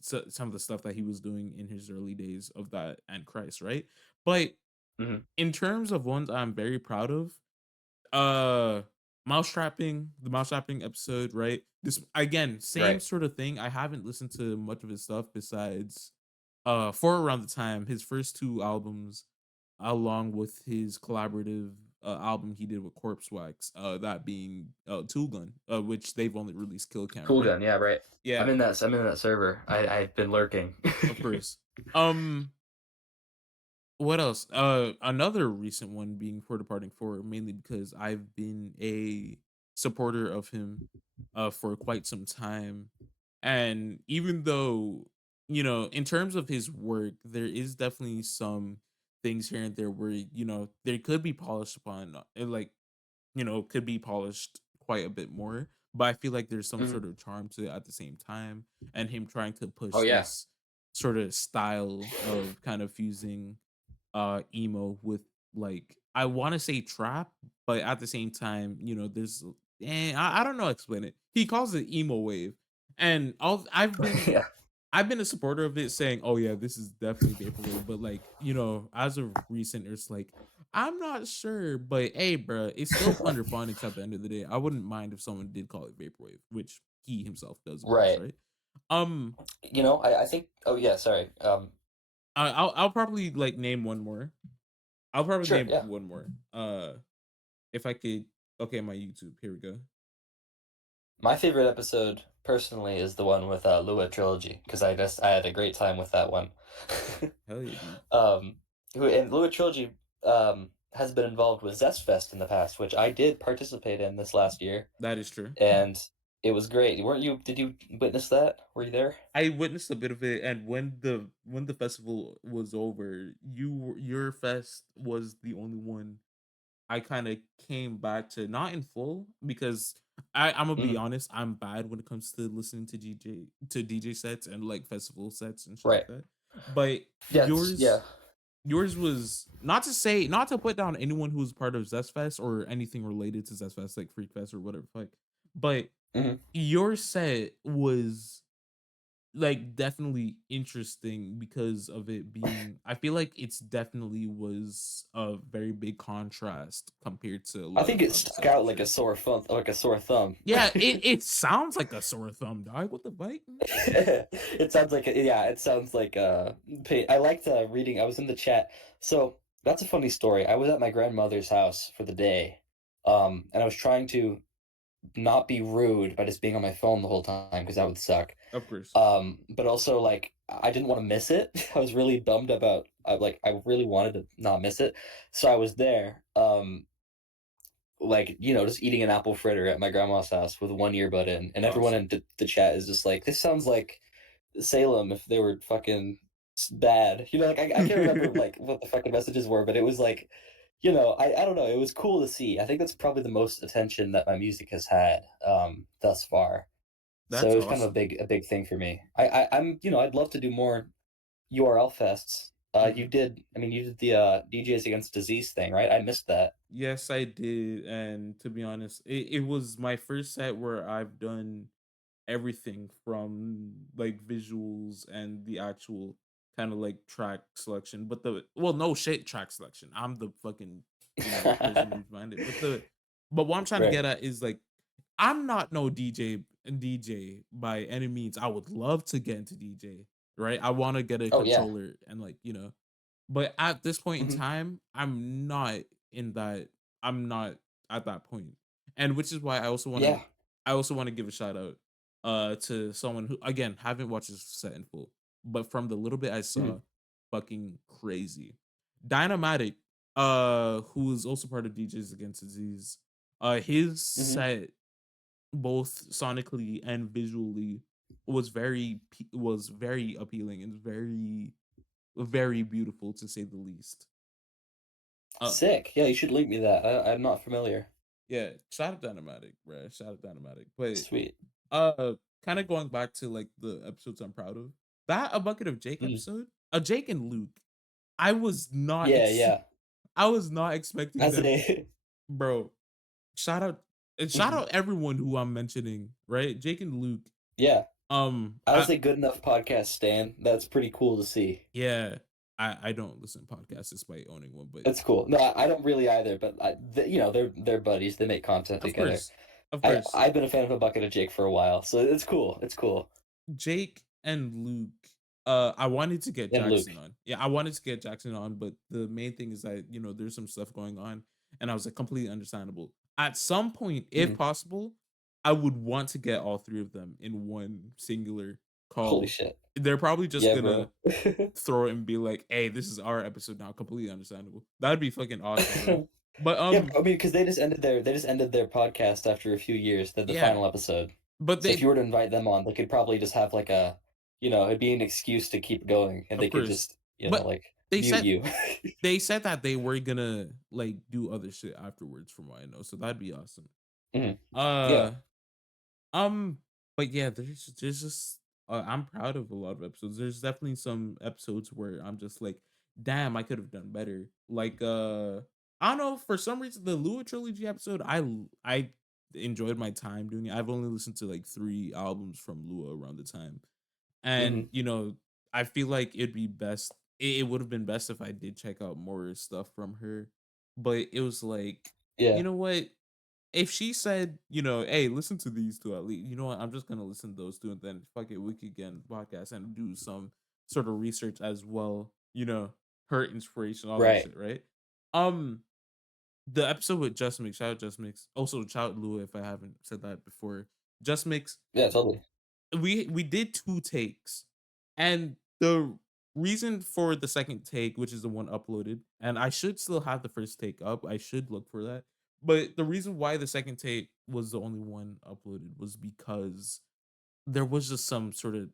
some of the stuff that he was doing in his early days of that and Christ, right? But Mhm. in terms of ones I'm very proud of, the mousetrapping episode, right? This again, same Right. sort of thing. I haven't listened to much of his stuff besides for around the time his first two albums, along with his collaborative album he did with Corpse Wax, that being Tool Gun, which they've only released Kill Cam, Cool right? gun, yeah, right. Yeah, I'm in that server. I've been lurking. of course. What else? Another recent one being For Departing Four, mainly because I've been a supporter of him for quite some time. And even though, in terms of his work, there is definitely some things here and there where, there could be polished upon, like, could be polished quite a bit more. But I feel like there's some Mhm. sort of charm to it at the same time. And him trying to Oh, push yeah. this sort of style of kind of fusing emo with, like, I want to say trap, but at the same time, there's I don't know how to explain it. He calls it emo wave. And Yeah. I've been a supporter of it, saying, "Oh yeah, this is definitely vaporwave." But like, as of recent, it's like I'm not sure, but hey, bro, it's still under phonics at the end of the day. I wouldn't mind if someone did call it vaporwave, which he himself does, of course, Right. right? Um, I think oh, yeah, sorry. I'll probably like name one more. I'll probably Sure, name yeah. one more. If I could, okay, my YouTube. Here we go. My favorite episode, personally, is the one with, Lua Trilogy, because I had a great time with that one. Hell yeah, dude. Um, who and Lua Trilogy, has been involved with Zestfest in the past, which I did participate in this last year, That is true. and it was great. Weren't you did you witness that? Were you there? I witnessed a bit of it, and when the festival was over, your fest was the only one I kind of came back to, not in full, because I'm gonna be Mhm. honest, I'm bad when it comes to listening to DJ sets and like festival sets and shit like Right. that. But Yeah, it's yeah. yours was, not to put down anyone who was part of Zestfest or anything related to Zestfest, like Freak Fest or whatever, fuck. But Mhm. your set was like definitely interesting because of it being, I feel like it's definitely was a very big contrast compared to a I lot think of it other stuck sets, I'm out like sure. a sore thumb. Yeah, it sounds like a sore thumb, dog. What the fuck? It sounds like yeah, it sounds like, I liked, reading I was in the chat. So, that's a funny story. I was at my grandmother's house for the day, and I was trying to not be rude by just being on my phone the whole time because that would suck. Of course. But also, like, I didn't wanna miss it. I was really bummed about I really wanted to not miss it. So I was there, like, just eating an apple fritter at my grandma's house with one earbud in, and everyone Awesome. in the chat is just like, "This sounds like Salem if they were fucking bad." Like I can't remember like what the fucking messages were, but it was like, I don't know. It was cool to see. I think that's probably the most attention that my music has had, thus far. So That's it was kind of awesome. a big thing for me. I'm I'd love to do more URL fests. Mhm. You did the DJs Against Disease thing, right? I missed that. Yes, I did, and to be honest, it was my first set where I've done everything from like visuals and the actual kind of like track selection. But no shit, track selection. I'm the fucking, person who's behind it. But what I'm trying to Right. get at is like, I'm not no DJ by any means. I would love to get into DJ, right? I want to get a Oh yeah. controller and like, but at this point in Hmm. time, in that I'm not at that point. And which is why Yeah. I also want to give a shout out to someone who, again, haven't watched this set in full. but from the little bit I Mhm. saw, fucking crazy. Dynamatic, who is also part of DJs Against Disease, his Mhm. set, both sonically and visually, was very appealing and very beautiful to say the least. Uh, Sick. Yeah, you should link me that. I'm not familiar. yeah, shout out Dynamatic, bruh. Shout out Dynamatic. But Sweet. uh, kind of going back to like the episodes I'm proud of. That A Bucket of Jake Mhm. episode, a Jake and Luke. I was not Yeah, ex- yeah. I was not expecting As them, a bro. Shout out and shout Mhm. out everyone who I'm mentioning, right? Jake and Luke. Yeah. As I a good enough podcast stan, that's pretty cool to see. yeah, I don't listen to podcasts despite owning one, but That's cool. No, I don't really either, but you know, they're buddies. They make content of together. course, of course, I've been a fan of a bucket of Jake for a while, so it's cool. It's cool. Jake and Luke. I wanted to get And Luke. Jackson on. Yeah, I wanted to get Jackson on, but the main thing is that there's some stuff going on, and I was like completely understandable. At some point, if Mhm. possible, I would want to get all three of them in one singular Holy call. shit. They're probably just Yeah, gonna bro. throw it and be like, "Hey, this is our episode now." Completely understandable. That'd be fucking awesome, bro. But Yeah, I mean, because they just ended their podcast after a few years, the yeah, final episode. but So if you they, were to invite them on, they could probably just have like a, you know, it'd be an excuse to keep going, and of they could course, just, you know, but like they mute said you. they said that they were gonna like do other shit afterwards, from what I know. So that'd be awesome. Mhm. Yeah. Uh, but yeah, there's just I'm proud of a lot of episodes. There's definitely some episodes where I'm just like, damn, I could have done better. Like I don't know, for some reason the Lua trilogy episode, I enjoyed my time doing it. I've only listened to like 3 albums from Lua around the time. And Mhm. I feel like it would have been best if I did check out more stuff from her. But it was like, you Yeah. know what? If she said, "Hey, listen to these two at least," you know what? I'm just gonna listen to those two, and then fuck it, we could get on the podcast and do some sort of research as well. Her inspiration, all that Right. shit, right? Um, the episode with Just Mix, shout out Just Mix. Also, shout out Lua if I haven't said that before. Just Mix, Yeah, totally. we did 2 takes, and the reason for the second take, which is the one uploaded, and I should still have the first take up, I should look for that, but the reason why the second take was the only one uploaded was because there was just some sort of,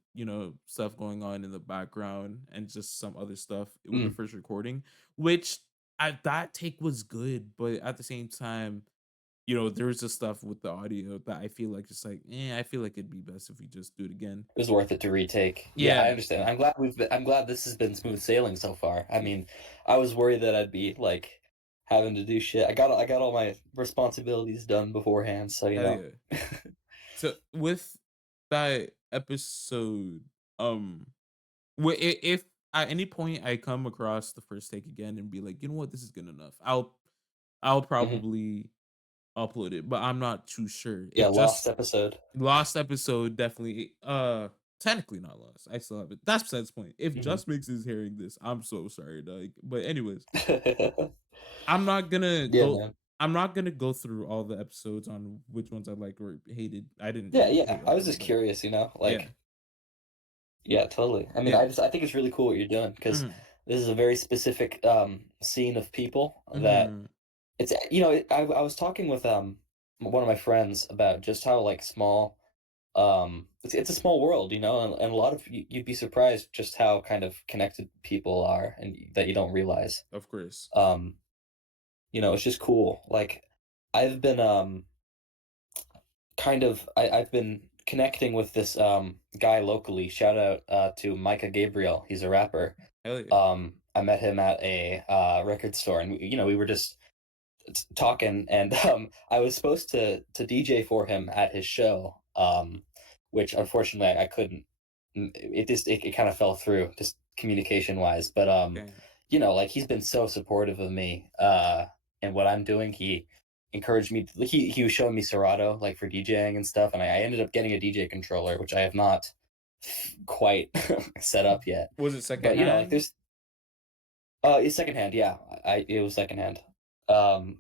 stuff going on in the background and just some other stuff with the Mm. first recording, which at that take was good, but at the same time, there's just stuff with the audio that I feel like just like, I feel like it'd be best if we just do it again. It was worth it to retake. Yeah, I Yeah, understand. I'm glad this has been smooth sailing so far. I mean, I was worried that I'd be like having to do shit. I got all my responsibilities done beforehand, so you hell know. yeah. So with that episode, um, if at any point I come across the first take again and be like, you know what, this is good enough, I'll Mhm. probably upload it, but I'm not too sure. Yeah, If lost just episode. lost episode, definitely, technically not lost. I still have it. That's besides the point. If Mhm. Just Mix is hearing this, I'm so sorry, dog. But anyways, I'm not gonna Yeah, go. man. I'm not gonna go through all the episodes on which ones I liked or hated. I didn't Yeah, hate yeah. I all of was them, just but curious, you know, yeah, like, yeah, totally. I mean, yeah. I think it's really cool what you're doing because Mhm, this is a very specific scene of people that mhm. it's you know, I was talking with one of my friends about just how like small it's a small world, you know, and a lot of you'd be surprised just how kind of connected people are and that you don't realize. Of course. Um, you know, it's just cool. Like I've been I've been connecting with this guy locally. Shout out to Micah Gabriel. He's a rapper. Hell yeah. I met him at a record store, and you know we were just talking, and I was supposed to DJ for him at his show, which unfortunately I couldn't. It kind of fell through just communication wise, but Damn. you know, like he's been so supportive of me and what I'm doing. He encouraged me. He was showing me Serato like for DJing and stuff, and I ended up getting a DJ controller, which I have not quite set up yet. Was it But you know, like secondhand? there's it's secondhand. Yeah, it was secondhand. Um,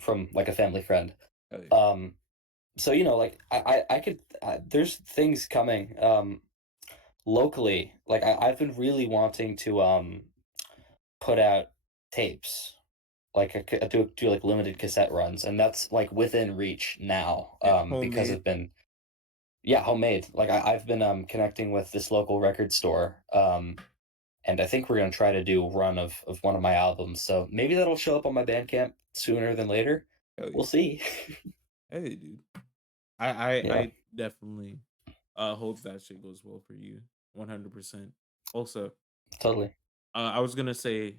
from like a family friend. Hell yeah. Um, so you know, like I could there's things coming. locally, like I've been really wanting to put out tapes, like do like limited cassette runs, and that's like within reach now, Yeah, because homemade. I've been yeah, homemade. Like I've been connecting with this local record store, and I think we're gonna try to do a run of one of my albums. So maybe that'll show up on my Bandcamp sooner than later. Hell We'll yeah. see. Hey, dude. I Yeah, I definitely hope that shit goes well for you. 100%. Also, totally. I was gonna say,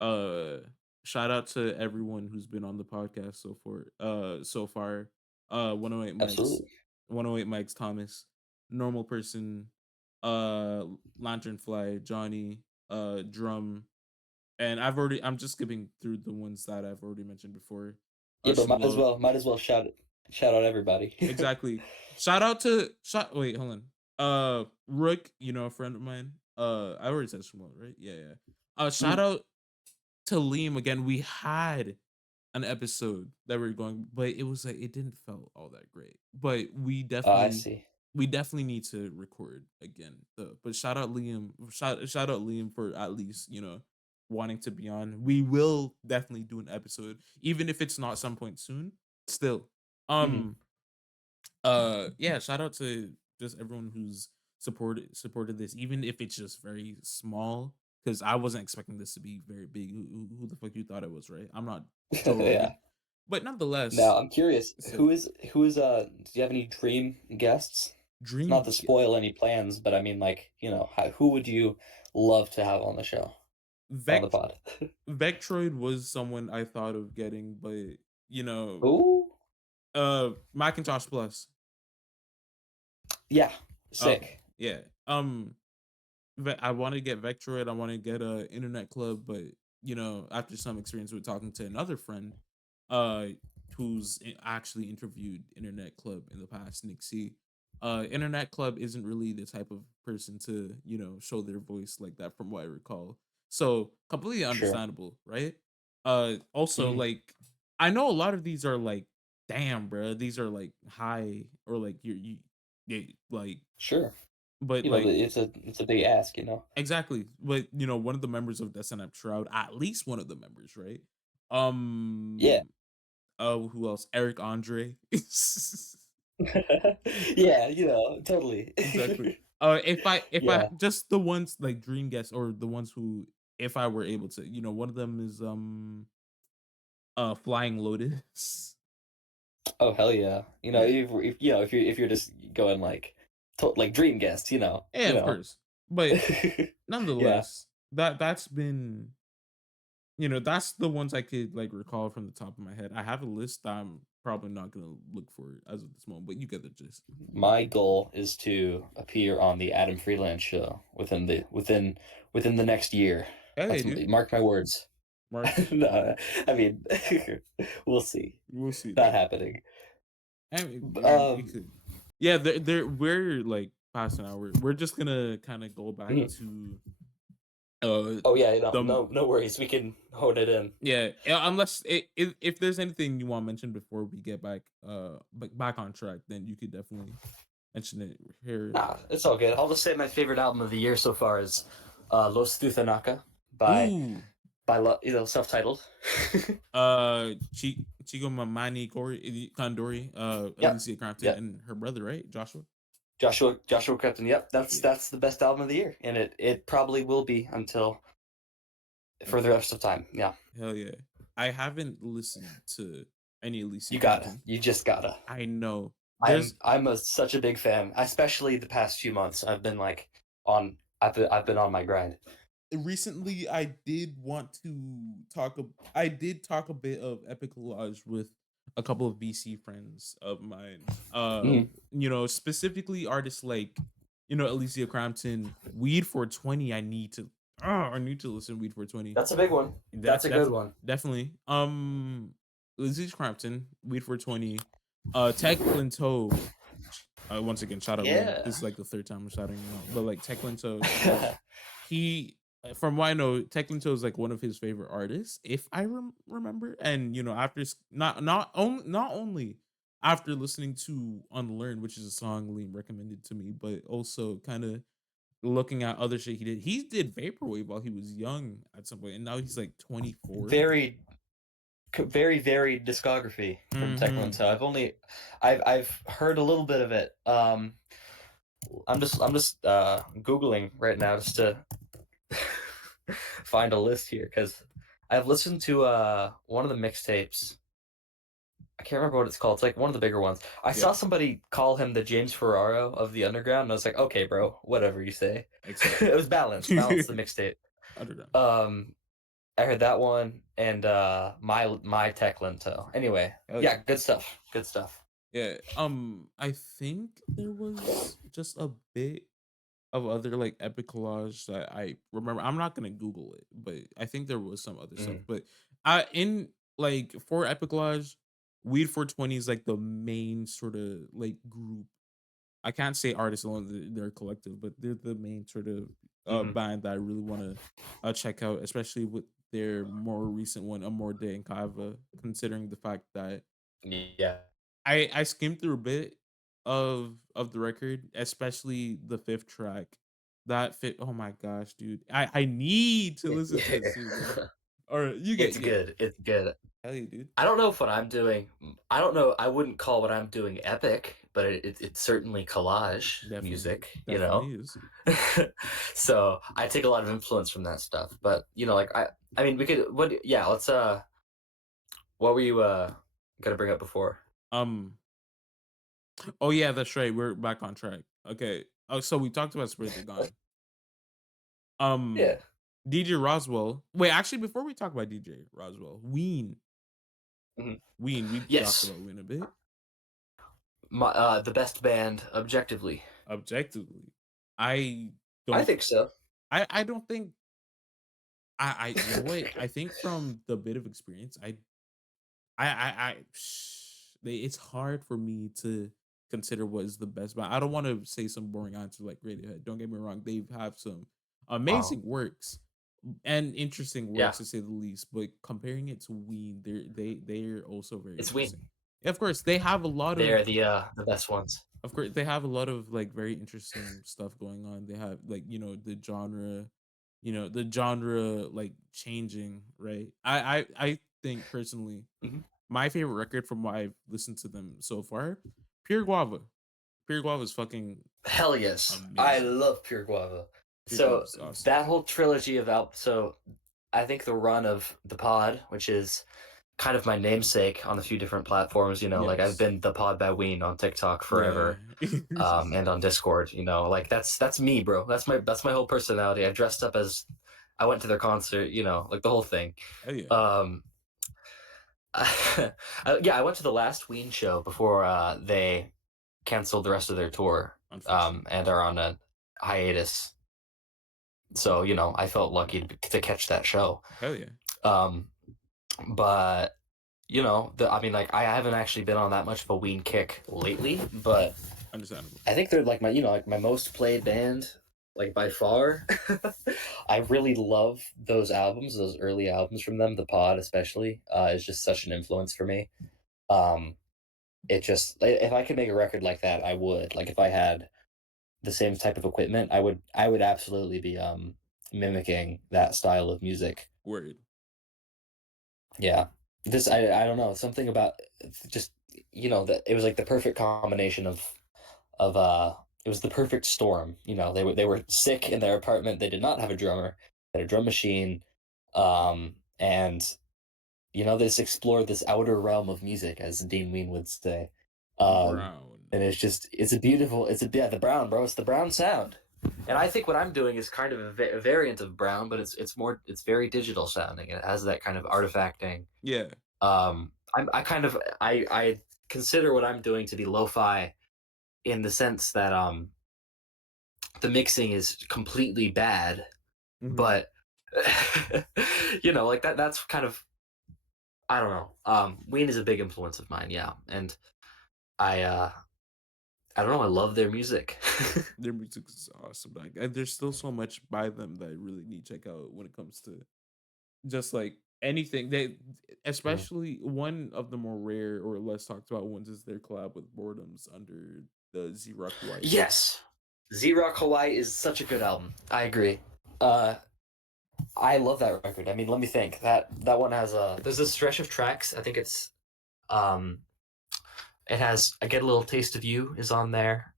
uh, shout out to everyone who's been on the podcast so far. 108 Mics, Absolutely. 108 Mics Thomas, Normal Person, Lanternfly, Johnny, Drum, and I'm just skipping through the ones that I've already mentioned before. Yeah, but Shiloh. might as well shout out everybody. Exactly. Shout out to shot wait, hold on. Rook, a friend of mine. I already said Shimon, right? Yeah, yeah. Shout Mm. out to Liam again. We had an episode that we were going, but it was like it didn't felt all that great. But I see. we definitely need to record again. But shout out Liam. Shout out Liam for at least, wanting to be on. We will definitely do an episode, even if it's not some point soon. Still. Mhm. Um yeah, shout out to just everyone who's supported this, even if it's just very small, because I wasn't expecting this to be very big. Who the fuck you thought it was, right? I'm not Joe Yeah. Rogan, but nonetheless, Now I'm curious, still do you have any dream guests? Not dream. to spoil any plans, but I mean, like, who would you love to have on the show, on the Vect pod? Vectroid was someone I thought of getting, but Ooh, Macintosh Plus. yeah, Okay, sick. yeah. I want to get Vectroid. I want to get a Internet Club, but after some experience with talking to another friend, uh, who's actually interviewed Internet Club in the past, Nick C. Internet Club isn't really the type of person to show their voice like that, from what I recall. So completely Sure. understandable, right? Also, Mhm. like, I know a lot of these are like, damn, bro, these are like high, or like yeah, like, Sure. but like. It's a big ask, you know? Exactly. But one of the members of Death Shroud, at least one of the members, right? Yeah. Um oh, who else? Eric Andre. Yeah, totally. Exactly. If I Yeah. just the ones like dream guests, or the ones who, if I were able to, one of them is Flying Lotus. Oh, hell yeah. Yeah. If you're just going like dream guest, Yeah, of course. But Yeah. nonetheless, that's been, that's the ones I could like recall from the top of my head. I have a list that I'm probably not gonna look for as of this moment, but you get the gist. My goal is to appear on the Adam Freeland show within the next year. Hey, That's dude, mark my words. mark it. No, I mean, we'll see. We'll see Not though. happening. We could. Yeah, we're like past an hour. We're just gonna kind of go back Mhm. to uh Oh yeah, the no worries. We can hone it in. unless if there's anything you want to mention before we get back on track, then you could definitely mention it here. Nah, it's all good. I'll just say my favorite album of the year so far is Los Tuthanaka by Ooh, self-titled. Chico Mamani Kondori, Yep, Alicia Crampton, yep. and her brother, right? Joshua. Joshua Crafton. Yep, Yeah, that's the best album of the year, and it probably will be until hell for the yeah, rest of time. Yeah, hell yeah. I haven't listened to any Alicia you gotta. Crampton. You just gotta. I know there's I'm such a big fan, especially the past few months. I've been on my grind. recently I did want to I did talk a bit of Epic Collage with a couple of BC friends of mine. Mhm. Specifically artists like, Alicia Crampton, Weed 420. I need to listen to Weed 420. That's a big one. That's a good one. Definitely. Alicia Crampton, Weed 420, Tech Linto. Once again, shout out Liam. Yeah. This is like the third time I'm shouting him out. But like Tech Linto, he from what I know, Teclinto is like one of his favorite artists, if I remember. And after not only after listening to Unlearn, which is a song Liam recommended to me, but also kind of looking at other shit he did vaporwave while he was young at some point, and now he's like 24. Very very varied discography from Techland. Mhm. So I've heard a little bit of it. I'm just googling right now just to find a list here because I've listened to one of the mixtapes. I can't remember what it's called. It's like one of the bigger ones. I Yeah, saw somebody call him the James Ferraro of the underground, and I was like, okay, bro, whatever you say. accepted. It was Balance the mixtape. Underdone. Um, I heard that one and my Techland. So anyway, Hell yeah. yeah, good stuff. Good stuff. Yeah, I think there was just a bit of other, like, epic collage that I remember. I'm not gonna Google it, but I think there was some other stuff, Mm, but, in like, for epic collage, Weed 420 is, like, the main sorta, like, group. I can't say artists alone, they're a collective, but they're the main sort of, hmm. band that I really wanna, check out, especially with their more recent one, Amor de Encava, considering the fact that Yeah. I skimmed through a bit of the record, especially the 5th track. That fit oh my gosh, dude. I need to It, listen to it soon, bro. Alright, you get it's yeah. good. It's good. Hell yeah, dude. I don't know if what I'm doing. I don't know. I wouldn't call what I'm doing epic, but it's certainly collage Definitely, music. You know. definitely is. So I take a lot of influence from that stuff. But like I mean, we could. What? Yeah. Let's. What were you gonna bring up before? Um, oh yeah, that's right, we're back on track. Okay. Oh, so we talked about Spread the Gone. Um, Yeah. DJ Roswell wait, actually, before we talk about DJ Roswell, Mhm. We talked Yes. about Ween a bit. The best band objectively. Objectively, I I don't think so. I don't think I you know what? I think from the bit of experience, it's hard for me to consider what is the best, but I don't want to say some boring answer like Radiohead. Don't get me wrong; they have some Wow. amazing works and interesting Yeah. works to say the least. But comparing it to Ween, they're also very It's Ween. interesting. Of course, they have a lot of They're the best ones. they have a lot of, like, very interesting stuff going on. They have, like, the genre, like, changing, right? I think personally, Mhm. my favorite record from what I've listened to them so far, Pure Guava. Pure Guava is fucking Hell yes. I amazing. love Pure Guava. Pure Guava So is awesome. that whole trilogy of so I think the run of the pod, which is kind of my namesake on a few different platforms, like I've Yes. been the pod by Ween on TikTok Yeah. forever, and on Discord, like that's me, bro. That's my whole personality. I dressed up as I went to their concert, like the whole thing. Hell yeah, Um, yeah, I went to the last Ween show before they canceled the rest of their tour, unfortunate. and are on a hiatus. So I felt lucky to catch that show. Hell yeah. Um, but I mean, like I haven't actually been on that much of a Ween kick lately, but Understandable. I think they're like my most played band, like by far. I really love those albums, those early albums from them. The Pod, especially, is just such an influence for me. Um, it just if I could make a record like that, I would. Like if I had the same type of equipment, I would absolutely be mimicking that style of music. Word. Yeah. I don't know, something about just that it was like the perfect combination of it was the perfect storm. They were sick in their apartment. They did not have a drummer. They had a drum machine. And they just explored this outer realm of music, as Dean Ween would say. Um, Brown. and it's a beautiful, yeah, the brown, bro. It's the brown sound. And I think what I'm doing is kind of a variant of brown, but it's very digital sounding. It has that kind of artifacting. Yeah. I consider what I'm doing to be lo-fi in the sense that the mixing is completely bad, Mhm. but like that's kind of, I don't know. Ween is a big influence of mine, yeah, and I uh, I don't know. I love their music. Their music is awesome. Like, and there's still so much by them that I really need to check out when it comes to just like anything. They, Mm. especially one of the more rare or less talked about ones is their collab with Boredoms under the Z Rock White. Yes, Z-Rock Hawaii is such a good album. I agree. Uh, I love that record. I mean, let me think. That one has a there's a stretch of tracks. I think um it has I Get a Little Taste of You is on there.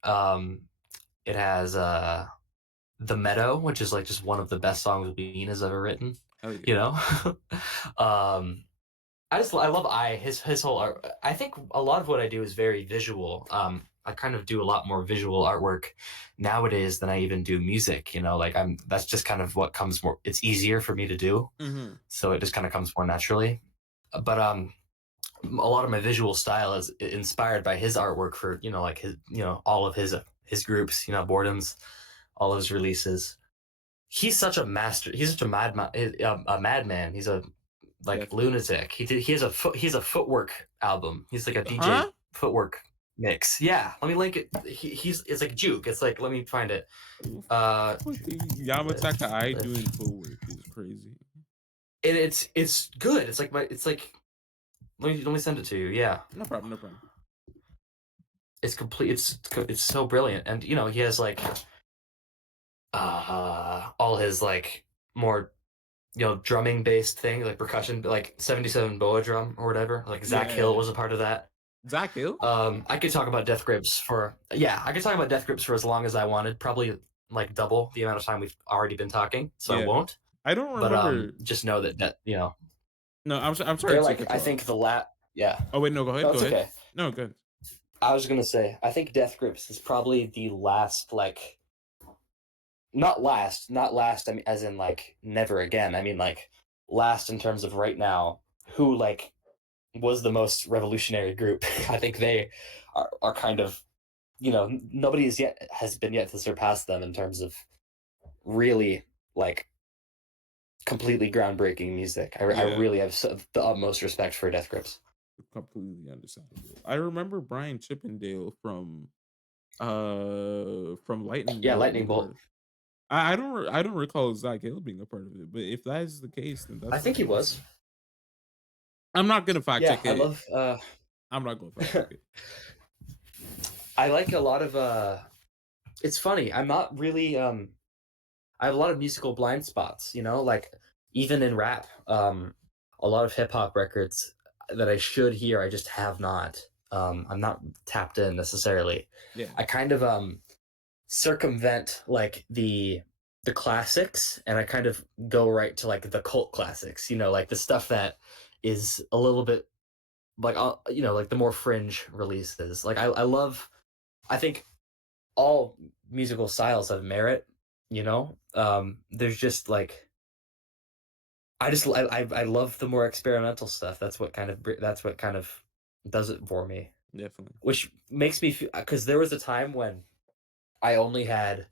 It has The Meadow, which is like just one of the best songs Bean has ever written. Hell yeah. You know, um, I love his whole art. I think a lot of what I do is very visual. I kind of do a lot more visual artwork nowadays than I even do music. You know, like that's just kind of what comes more. It's easier for me to do, Hmm. so it just kind of comes more naturally. But a lot of my visual style is inspired by his artwork for like his all of his groups, Boredoms, all of his releases. He's such a master. He's such a madman. He's a like Definitely. lunatic. He's a footwork album. He's like a DJ Huh? footwork mix. Yeah, let me link it. He's it's like juke. It's like let me find it. Yamataka I Lift. doing footwork is crazy. And it's good. It's like let me send it to you. Yeah, No problem. No problem. it's complete. It's so brilliant. And he has like all his like more drumming based thing, like percussion, like 77 boa drum or whatever. Like Zach Hill Yeah. was a part of that. Zach Hill? I could talk about Death Grips I could talk about Death Grips for as long as I wanted, probably like double the amount of time we've already been talking. So I Yeah. won't. I don't But remember. just know that No, I'm sorry they're to like cut I you off. think the yeah. Oh wait, no, go No, ahead. Go it's ahead. okay. No, good. I was gonna say I think Death Grips is probably the last like not last. I mean, as in like never again. I mean like last in terms of right now. Who like was the most revolutionary group? I think they are kind of nobody has been yet to surpass them in terms of really like completely groundbreaking music. I Yeah, really have the utmost respect for Death Grips. completely understandable. I remember Brian Chippendale from Lightning Yeah, Bolt being Lightning a part Bolt. of. I don't recall Zach Hill being a part of it, but if that is the case, then I that's think he fucking was. awesome. I'm not gonna fact Yeah, check I it. love. I'm not gonna fact check it. I like a lot of. It's funny. I'm not really. I have a lot of musical blind spots. Like even in rap, a lot of hip hop records that I should hear, I just have not. I'm not tapped in necessarily. Yeah, I kind of circumvent like the classics, and I kind of go right to like the cult classics, like the stuff that is a little bit like like the more fringe releases. Like I love I think all musical styles have merit, there's just like I love the more experimental stuff. That's what kind of does it for me, definitely. which makes me feel because there was a time when I only had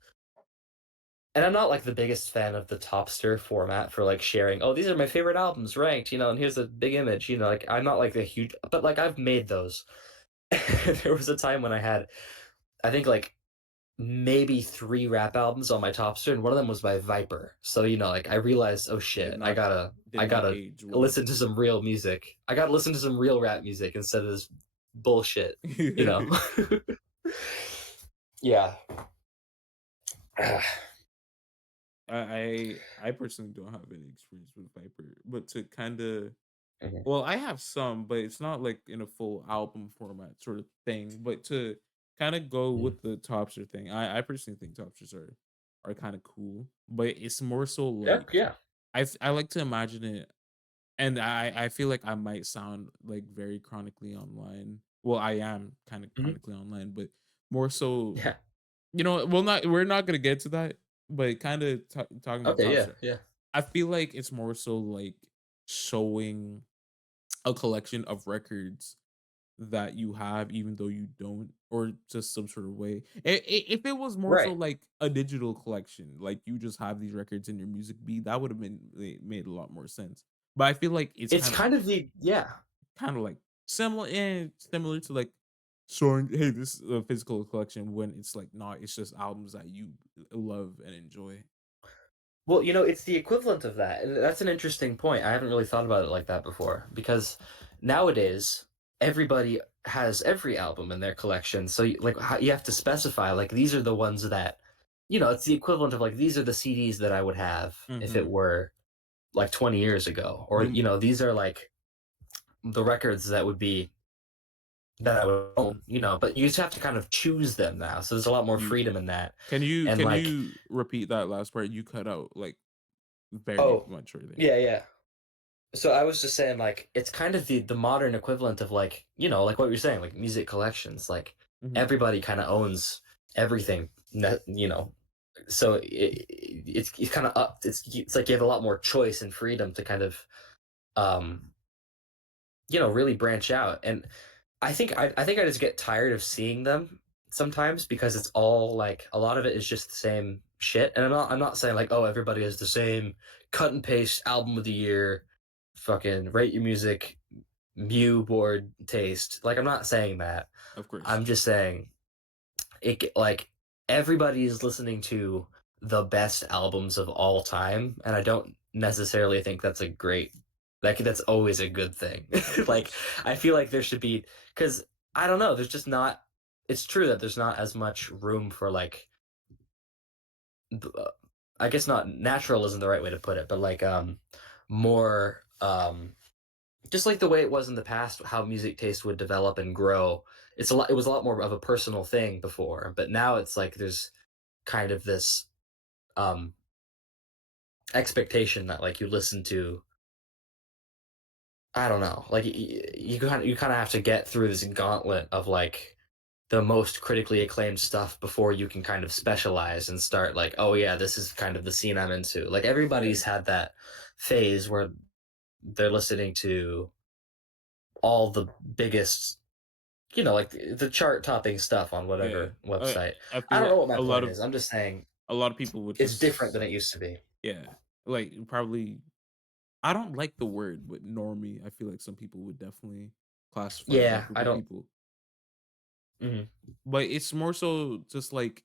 and I'm not like the biggest fan of the Topster format for like sharing. Oh, these are my favorite albums ranked, and here's a big image. Like I'm not like the huge, but like I've made those. There was a time when I had, I think like maybe 3 rap albums on my Topster, and one of them was by Viper. So like I realized, oh Did shit, I not gotta, did I not gotta age well. listen to some real music. I gotta listen to some real rap music instead of this bullshit. You know. Yeah. I personally don't have any experience with Viper, but to kind of Mhm. well, I have some, but it's not like in a full album format sort of thing. But to kind of go Mhm. with the Topster thing, I personally think Topsters are kind of cool, but it's more so Yeah. like Yeah. I like to imagine it, and I feel like I might sound like very chronically online. Well, I am kind of Mhm. chronically online, but more so, Yeah. we're not gonna get to that, but kind of talking about Okay. Yeah. Topster, Yeah. I feel like it's more so like showing a collection of records that you have even though you don't, or just some sort of way. If it was more so Right. like a digital collection, like you just have these records in your music beat, that would have been made a lot more sense. But I feel like it's It's kind of the yeah. kind of like similar to like showing, hey, this is a physical collection, when it's like not, it's just albums that you love and enjoy. Well, it's the equivalent of that. And that's an interesting point. I haven't really thought about it like that before because nowadays everybody has every album in their collection. So like you have to specify like these are the ones that it's the equivalent of like these are the CDs that I would have if it Mhm. were like 20 years ago, or You these are like the records that would be that I would own, but you just have to kind of choose them now. So there's a lot more you freedom in that. can you And can like, you repeat that last part? You cut out, like, very oh, much right there. yeah, yeah. So I was just saying, like, it's kind of the modern equivalent of like, like what you're saying, like music collections. Like Mhm. everybody kind of owns everything, so it's kind of up. It's like you have a lot more choice and freedom to kind of um really branch out. And I think I just get tired of seeing them sometimes because it's all like a lot of it is just the same shit. And I'm not saying like, oh, everybody has the same cut and paste album of the year, fucking rate your music, Mew board taste. Like I'm not saying that. Of course. I'm just saying like everybody's listening to the best albums of all time, and I don't necessarily think that's a great that's always a good thing. Of Like course. I feel like there should be, because I don't know, there's just not, it's true that there's not as much room for like I guess not natural isn't the right way to put it, but like more just like the way it was in the past, how music taste would develop and grow. It was a lot more of a personal thing before, but now it's like there's kind of this um expectation that like you listen to, I don't know, like you kind of have to get through this gauntlet of like the most critically acclaimed stuff before you can kind of specialize and start like, oh yeah, this is kind of the scene I'm into. Like Yeah. everybody's had that phase where they're listening to all the biggest, like the chart topping stuff on Yeah. whatever I website. I I feel don't like know what my point is. I'm just saying a lot of people would it's different just, than it used to be. yeah, like, probably, I don't like the word, but normie, I feel like some people would definitely classify that Yeah, group I of don't. people. Mhm. But it's more so just like,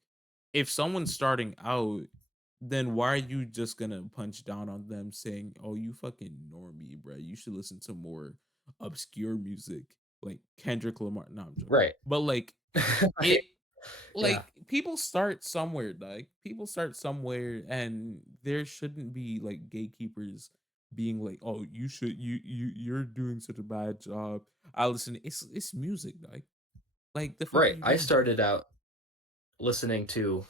if someone's starting out, then why are you just gonna punch down on them saying, "Oh, you fucking normie, bro. You should listen to more obscure music like Kendrick Lamar." No, I'm joking. Right. But like Right. it, Yeah. like, people start somewhere, like people start somewhere, and there shouldn't be like gatekeepers being like, "Oh, you're doing such a bad job." I listen. It's music, like the fuck are Right. you I doing? started out listening to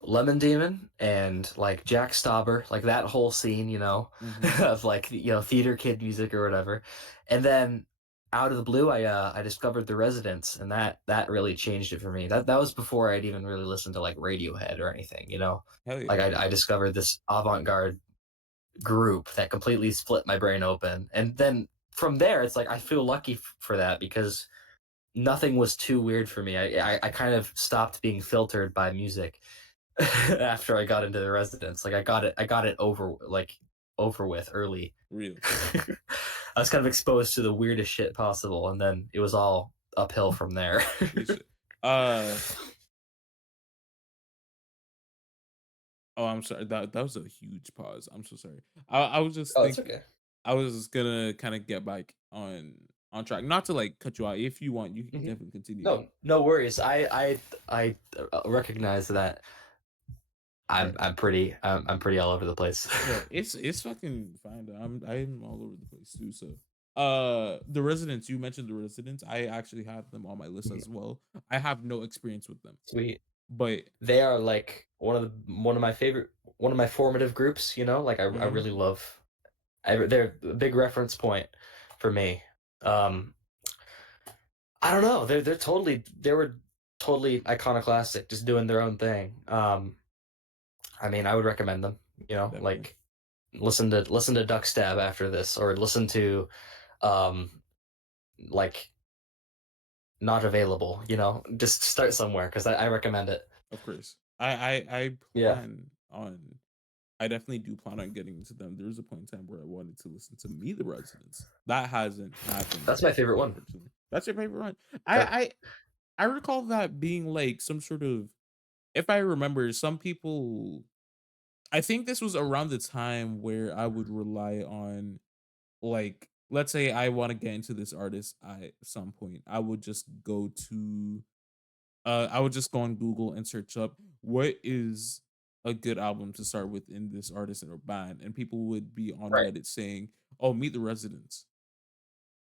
Lemon Demon and like Jack Stauber, like that whole scene, Mhm. of like theater kid music or whatever. And then out of the blue, I discovered the Residents, and that really changed it for me. That was before I'd even really listened to like Radiohead or anything. Hell Like yeah. I discovered this avant garde group that completely split my brain open, and then from there, it's like I feel lucky for that because nothing was too weird for me. I kind of stopped being filtered by music after I got into the residence. Like I got it over with early. Real. I was kind of exposed to the weirdest shit possible, and then it was all uphill from there. Real shit. Uh oh, I'm sorry. That was a huge pause. I'm so sorry. I was just Oh, it's thinking, okay. I was gonna kind of get back on track. Not to like cut you out. If you want, you can Hmm. definitely continue though. No, no worries. I recognize that All I'm pretty all over the place. Yeah, it's fucking fine. I'm all over the place too. So, the residents, you mentioned the residents. I actually have them on my list Mhm. as well. I have no experience with them, Sweet. but They are like one of my favorite, one of my formative groups. Like I mhm, really love. They're a big reference point for me. Um, I don't know. They were totally iconoclastic, just doing their own thing. I mean, I would recommend them. definitely, Like listen to Duck Stab after this, or listen to um like Not Available. Just start somewhere because I recommend it. of course. I Yeah, plan on. I definitely do plan on getting into them. There was a point in time where I wanted to listen to Me the Residents. That hasn't happened, that's my favorite one. unfortunately. That's your favorite one. That I recall that being like some sort of, if I remember, some people, I think this was around the time where I would rely on, like, let's say I want to get into this artist at some point. I would just go on Google and search up what is a good album to start with in this artist or band, and people would be on Right. Reddit saying, "Oh, Meet the Residents,"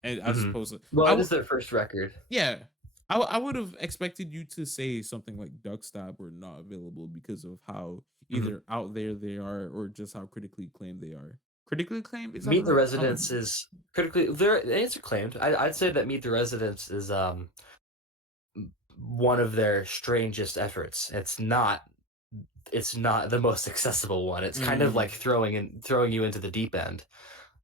and as Mhm. opposed to Well, I it would, is their first record. yeah, I would have expected you to say something like Duckstab were not available because of how Mhm. either out there they are or just how critically acclaimed they are. Critically acclaimed, is that the Meet the right? I don't Residents remember. is critically there it's acclaimed. I'd say that Meet the Residents is, one of their strangest efforts. It's not the most accessible one. It's kind of like Mm, throwing you into the deep end.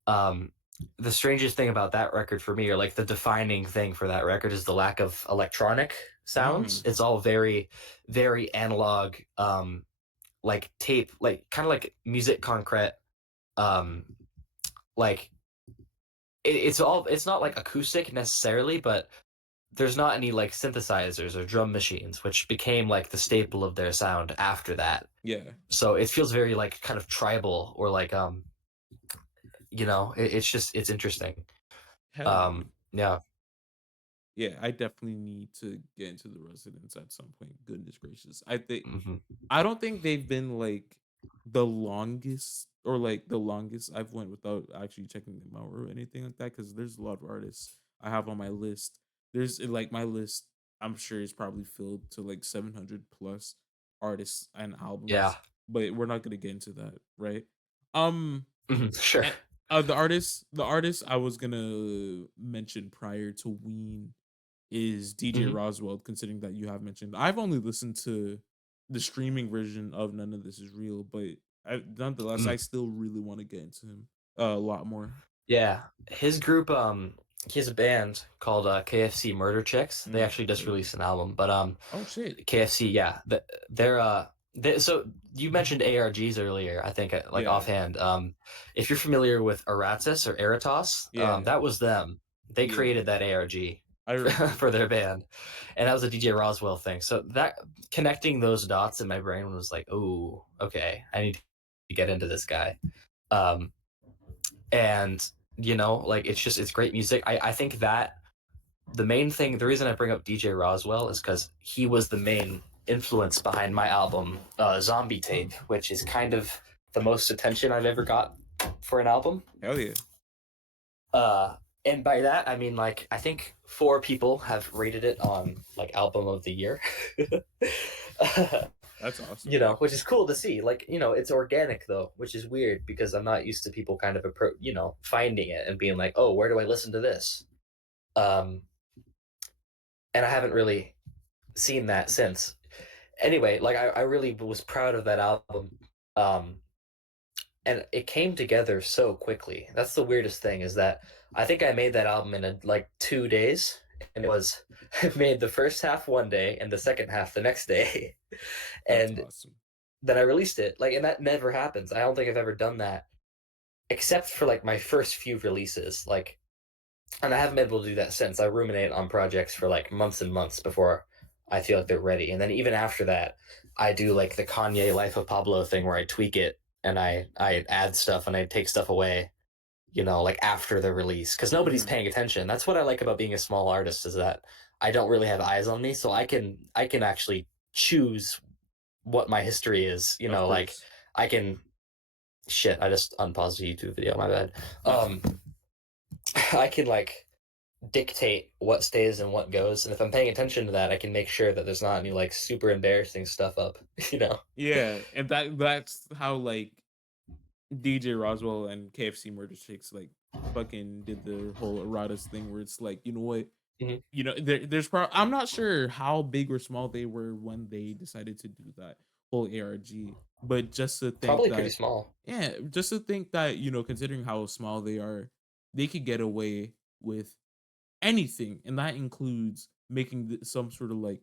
Um, the strangest thing about that record for me, or like the defining thing for that record, is the lack of electronic sounds. mm, It's all very, very analog, like tape, like kind of like music concrete. Um, like it's not like acoustic necessarily, but there's not any like synthesizers or drum machines, which became like the staple of their sound after that. yeah, So it feels very like kind of tribal, or like it's just it's interesting. hell yeah. Yeah. Yeah, I definitely need to get into the Residents at some point. Goodness gracious. Hmm. I don't think they've been like the longest or like the longest I've went without actually checking them out or anything like that because there's a lot of artists I have on my list. There's like my list I'm sure is probably filled to like 700 plus artists and Yeah. albums, but we're not going to get into that, right? Um Mhm. Sure. and, the artist I was going to mention prior to Ween is DJ Hmm. Roswell, considering that you have mentioned. I've only listened to the streaming version of None of This Is Real, but nonetheless, I Mm. still really want to get into him a lot more. Yeah. His group, he has a band called KFC Murder Chicks. They Mm, actually hell just yeah. released an album, but Oh shit. KFC, yeah, so you mentioned ARGs earlier, I think, like Yeah. offhand. If you're familiar with Aratus or Aratos, Yeah. that was them. They Yeah. created that ARG I remember for that. their band, and that was a DJ Roswell thing. So that connecting those dots in my brain was like, oh, okay, I need to get into this guy. Um, and like it's great music. I think that the reason I bring up DJ Roswell is because he was the main influence behind my album, Zombie Tape, which is kind of the most attention I've ever got for an album. Hell yeah. Uh, and by that I mean, like, I think four people have rated it on like album of the year. That's awesome. Which is cool to see. Like, it's organic though, which is weird because I'm not used to people kind of finding it and being like, oh, where do I listen to this? Um, and I haven't really seen that since. Anyway, like, I really was proud of that album. Um, and it came together so quickly. That's the weirdest thing, is that I think I made that album in like 2 days, and it was I made the first half one day and the second half the next day, That's and awesome. then I released it. Like, and that never happens. I don't think I've ever done that except for like my first few releases. Like, and I haven't been able to do that since. I ruminate on projects for like months and months before I feel like they're ready. And then even after that, I do like the Kanye Life of Pablo thing where I tweak it and I add stuff and I take stuff away, like after the release, because nobody's Mhm. paying attention. That's what I like about being a small artist, is that I don't really have eyes on me, so I can actually choose what my history is. Of Like, course. I can shit. I just unpaused the YouTube video. My bad. That's Um, I can like dictate what stays and what goes. And if I'm paying attention to that, I can make sure that there's not any like super embarrassing stuff up, you know? yeah, and that's how like DJ Roswell and KFC Murder Chicks like fucking did the whole erotis thing where it's like, you know what? Mhm. I'm not sure how big or small they were when they decided to do that whole ARG, but just to think Probably pretty that, small. yeah, just to think that, considering how small they are, they could get away with anything, and that includes making some sort of like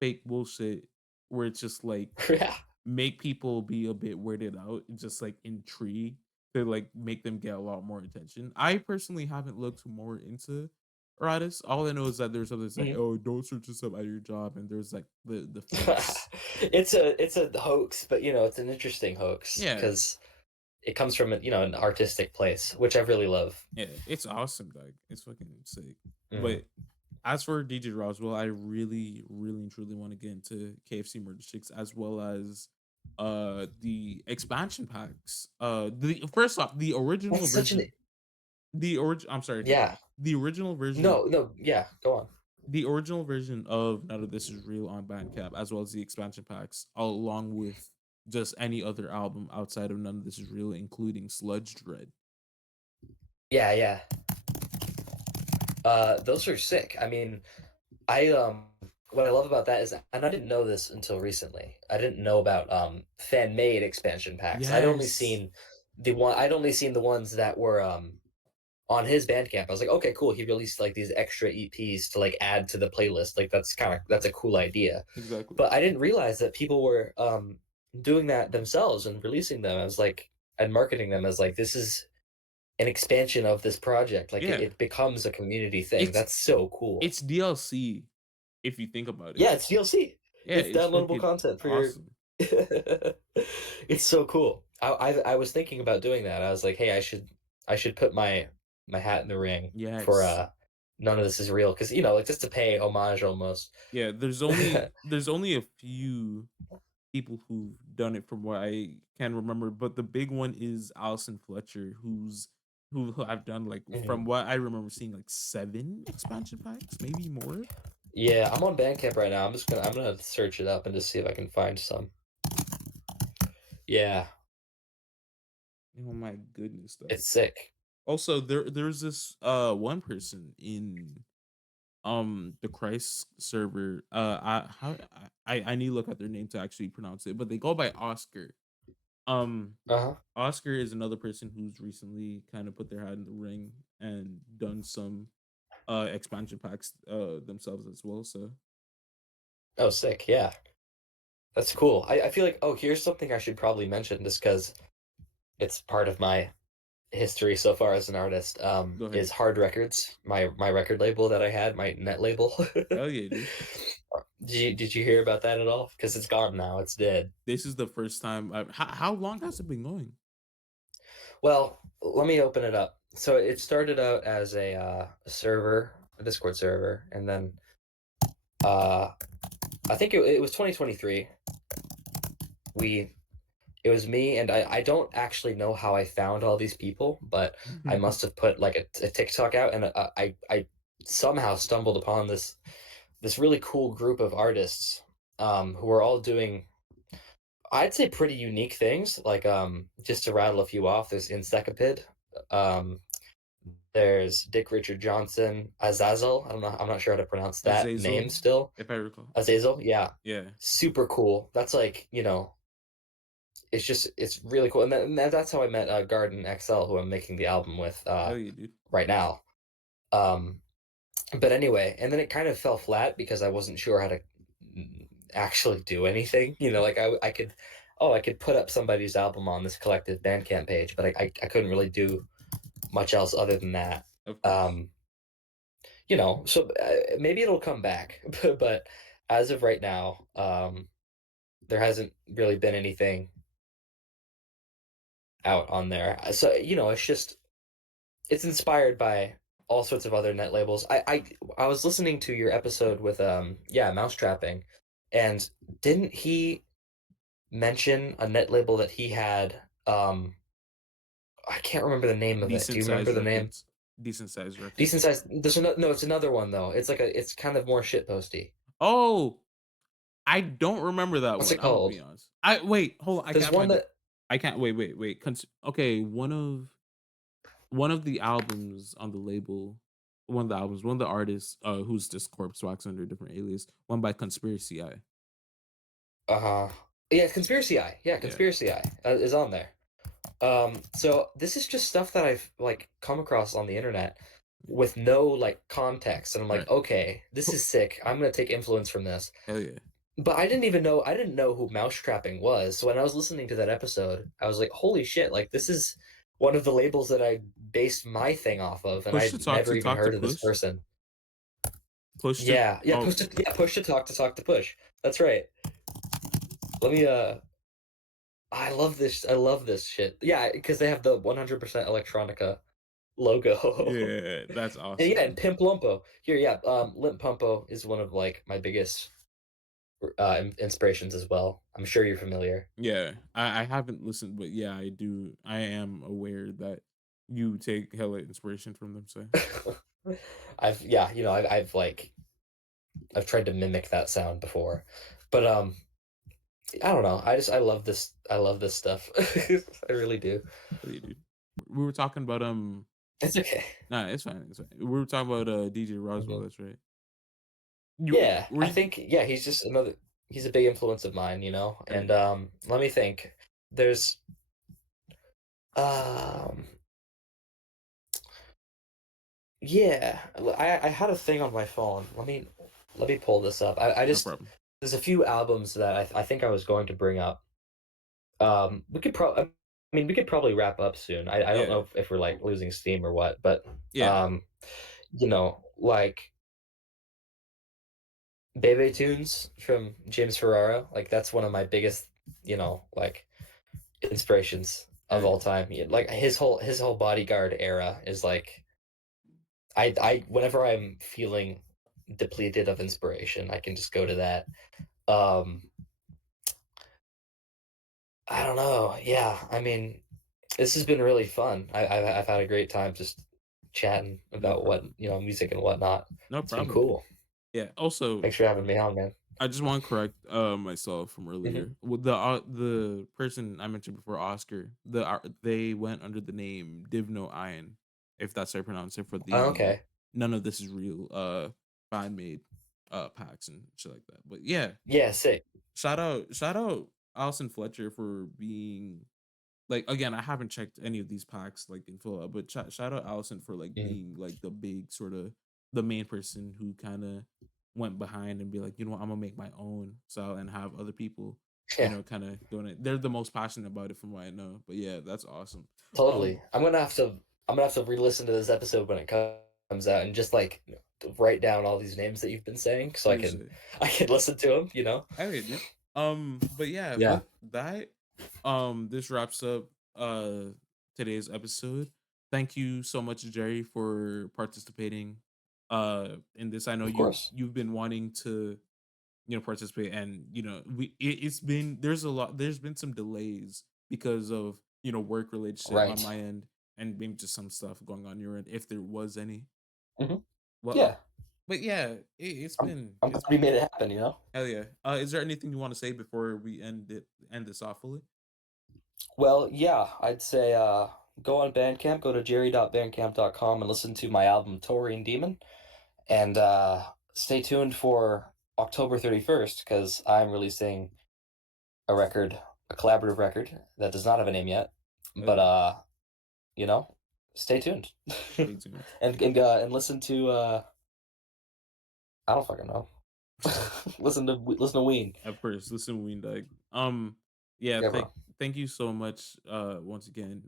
fake bullshit where it's just like Yeah. make people be a bit weirded out, just like intrigued to like make them get a lot more attention. I personally haven't looked more into artists. All I know is that there's others like, Mhm. oh, don't search this up at your job, and there's like the fakes. It's a hoax, but it's an interesting hoax Yeah, because it comes from an artistic place, which I really love. yeah, it's awesome, like it's fucking sick. Mhm. But as for DJ Roswell, I really, really and truly want to get into KFC Murder Chicks as well as the expansion packs. The first off, the original That's such an version. I'm sorry to yeah. interrupt. The original version. No, no, yeah, go on. The original version of None of This Is Real on Bandcamp, as well as the expansion packs, along with just any other album outside of None of This Is Real, including Sludge Dread. Yeah, yeah. Those are sick. I mean, I what I love about that is, and I didn't know this until recently. I didn't know about fan made expansion packs. Yes, I'd only seen the ones that were on his Bandcamp. I was like, okay, cool. He released like these extra EPs to like add to the playlist. Like that's a cool idea. exactly. But I didn't realize that people were doing that themselves and releasing them as like and marketing them as like this is an expansion of this project. Like Yeah, it becomes a community thing. it's That's so cool. it's DLC if you think about it. Yeah, it's DLC. Yeah, It's it's downloadable freaking content for your. awesome. It's so cool. I was thinking about doing that. I was like, hey, I should put my hat in the ring for Yes. none of this is real because you know like just to pay homage almost. Yeah, there's only a few people who've done it from what I can remember, but the big one is Allison Fletcher, who I've done like Mhm. from what I remember seeing like 7 expansion packs, maybe more. Yeah, I'm on Bandcamp right now. I'm gonna search it up and just see if I can find some. Yeah, Oh my goodness, though. it's sick. Also, there's this one person in the Christ server. I need to look at their name to actually pronounce it, but they go by Oscar. Um Uh-huh. Oscar is another person who's recently kind of put their hat in the ring and done some expansion packs themselves as well. So Oh, sick. Yeah, that's cool. I feel like, oh, here's something I should probably mention just because it's part of my history so far as an artist, go ahead. is Hard Records, my record label that I had, my net label. Hell yeah, dude. Did you hear about that at all? Because it's gone now. It's dead. This is the first time how long has it been going? Well, let me open it up. So it started out as a server, a Discord server, and then uh, I think it was 2023. We It was me, and I don't actually know how I found all these people, but I must have put like a TikTok out, and I somehow stumbled upon this really cool group of artists who are all doing, I'd say, pretty unique things. Like just to rattle a few off, there's Insecapid, um, there's Dick Richard Johnson, Azazel. I don't know. I'm not sure how to pronounce that name Azazel, still. if I recall. Azazel, yeah, Yeah. super cool. That's like it's really cool, and that's how I met Garden XL, who I'm making the album with Hell yeah, dude. right now. Um, but anyway, and then it kind of fell flat because I wasn't sure how to actually do anything. You know, like I could, oh, I could put up somebody's album on this collective Bandcamp page, but I couldn't really do much else other than that. Of course. Um, so maybe it'll come back, but as of right now, there hasn't really been anything out on there. So it's inspired by all sorts of other net labels. I was listening to your episode with Mousetrapping, and didn't he mention a net label that he had? I can't remember the name of it. Do Decent you remember size the name? records. Decent size Decent records. size. No, it's another one though. It's kind of more shit posty. Oh, I don't remember that What's one. it I'm gonna be called? honest. I wait, hold on. I There's can't one find it. that I can't wait. Okay, one of the albums on the label, one of the artists, who's just corpse wax under a different alias, one by Conspiracy Eye. uh yeah, Conspiracy Eye. Yeah, Yeah, Conspiracy Eye is on there. So this is just stuff that I've like come across on the internet yeah. with no like context, and I'm like, Right. okay, this Ho- is sick. I'm gonna take influence from this. Hell yeah. But I didn't know who Mousetrapping was. So when I was listening to that episode, I was like, holy shit, like this is one of the labels that I based my thing off of, and Push I'd never to even talk to heard of this push. person. Push to oh Push to talk to push. That's right. Let me I love this. I love this shit. Yeah, because they have the 100% electronica logo. yeah, that's And awesome, yeah, and dude. Pimp Lumpo. Here, yeah, Limp Pumpo is one of like my biggest inspirations as well. I'm sure you're familiar. Yeah, I haven't listened, but yeah, I do. I am aware that you take hella inspiration from them. So Yeah, I've tried to mimic that sound before, but I don't know. I love this stuff. I really do. yeah, dude. We were talking about It's okay. Nah, it's fine. It's fine. We were talking about DJ Roswell. Mhm. That's right. You Yeah, were I you? think yeah, he's a big influence of mine, Oh, and let me think. There's um yeah, I had a thing on my phone. Let me pull this up. I no just problem. there's a few albums that I think I was going to bring up. We could probably wrap up soon. I don't Yeah, know if we're like losing steam or what, but yeah, like Bebe Tunes from James Ferrara, like that's one of my biggest, like inspirations hell of yeah, all time. Like his whole Bodyguard era is like I whenever I'm feeling depleted of inspiration, I can just go to that. Um, I don't know. Yeah, I mean, this has been really fun. I've had a great time just chatting no about problem, music and whatnot. no It's been problem, dude. cool. Yeah. Also, Thanks for having me on, man. I just want to correct myself from Mhm. earlier. With the person I mentioned before, Oscar, they went under the name Divno Iron, if that's how I pronounce it. For Oh, the okay. none of this is real fan made packs and shit like that. But yeah, Yeah, sick. shout out Allison Fletcher for being like, again, I haven't checked any of these packs like in full, but shout out Allison for like Mhm. being like the big sort of the main person who kind of went behind and be like, you know what, I'm gonna make my own style and have other people, Yeah, kind of doing it. They're the most passionate about it from what I know. But yeah, that's awesome. totally. I'm gonna have to re-listen to this episode when it comes out and just like write down all these names that you've been saying so What is it? I can listen to them. All right, dude. But yeah, Yeah, with that, this wraps up today's episode. Thank you so much, Jerry, for participating in this. I know of course. you've been wanting to, participate, and it's been there's been some delays because of, work related shit on Right. my end, and maybe just some stuff going on your end, if there was any. Mhm. Well, Yeah. but yeah, it's been I'm glad we made it happen. hell yeah. Is there anything you want to say before we end this off fully? Well, yeah, I'd say go on Bandcamp, go to jerry.bandcamp.com and listen to my album Taurine Demon. And stay tuned for October 31st because I'm releasing a record, a collaborative record that does not have a name yet. Hell But yeah. you know, stay tuned. Stay tuned. And listen to I don't fucking know. Listen to Ween. At first, listen, Ween Dog. Yeah, Yeah, bro. thank you so much, once again.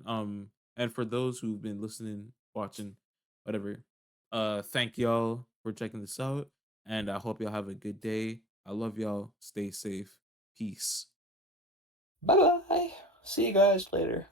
And for those who've been listening, watching, whatever, thank y'all for checking this out, and I hope y'all have a good day. I love y'all. Stay safe. Peace. Bye bye. See you guys later.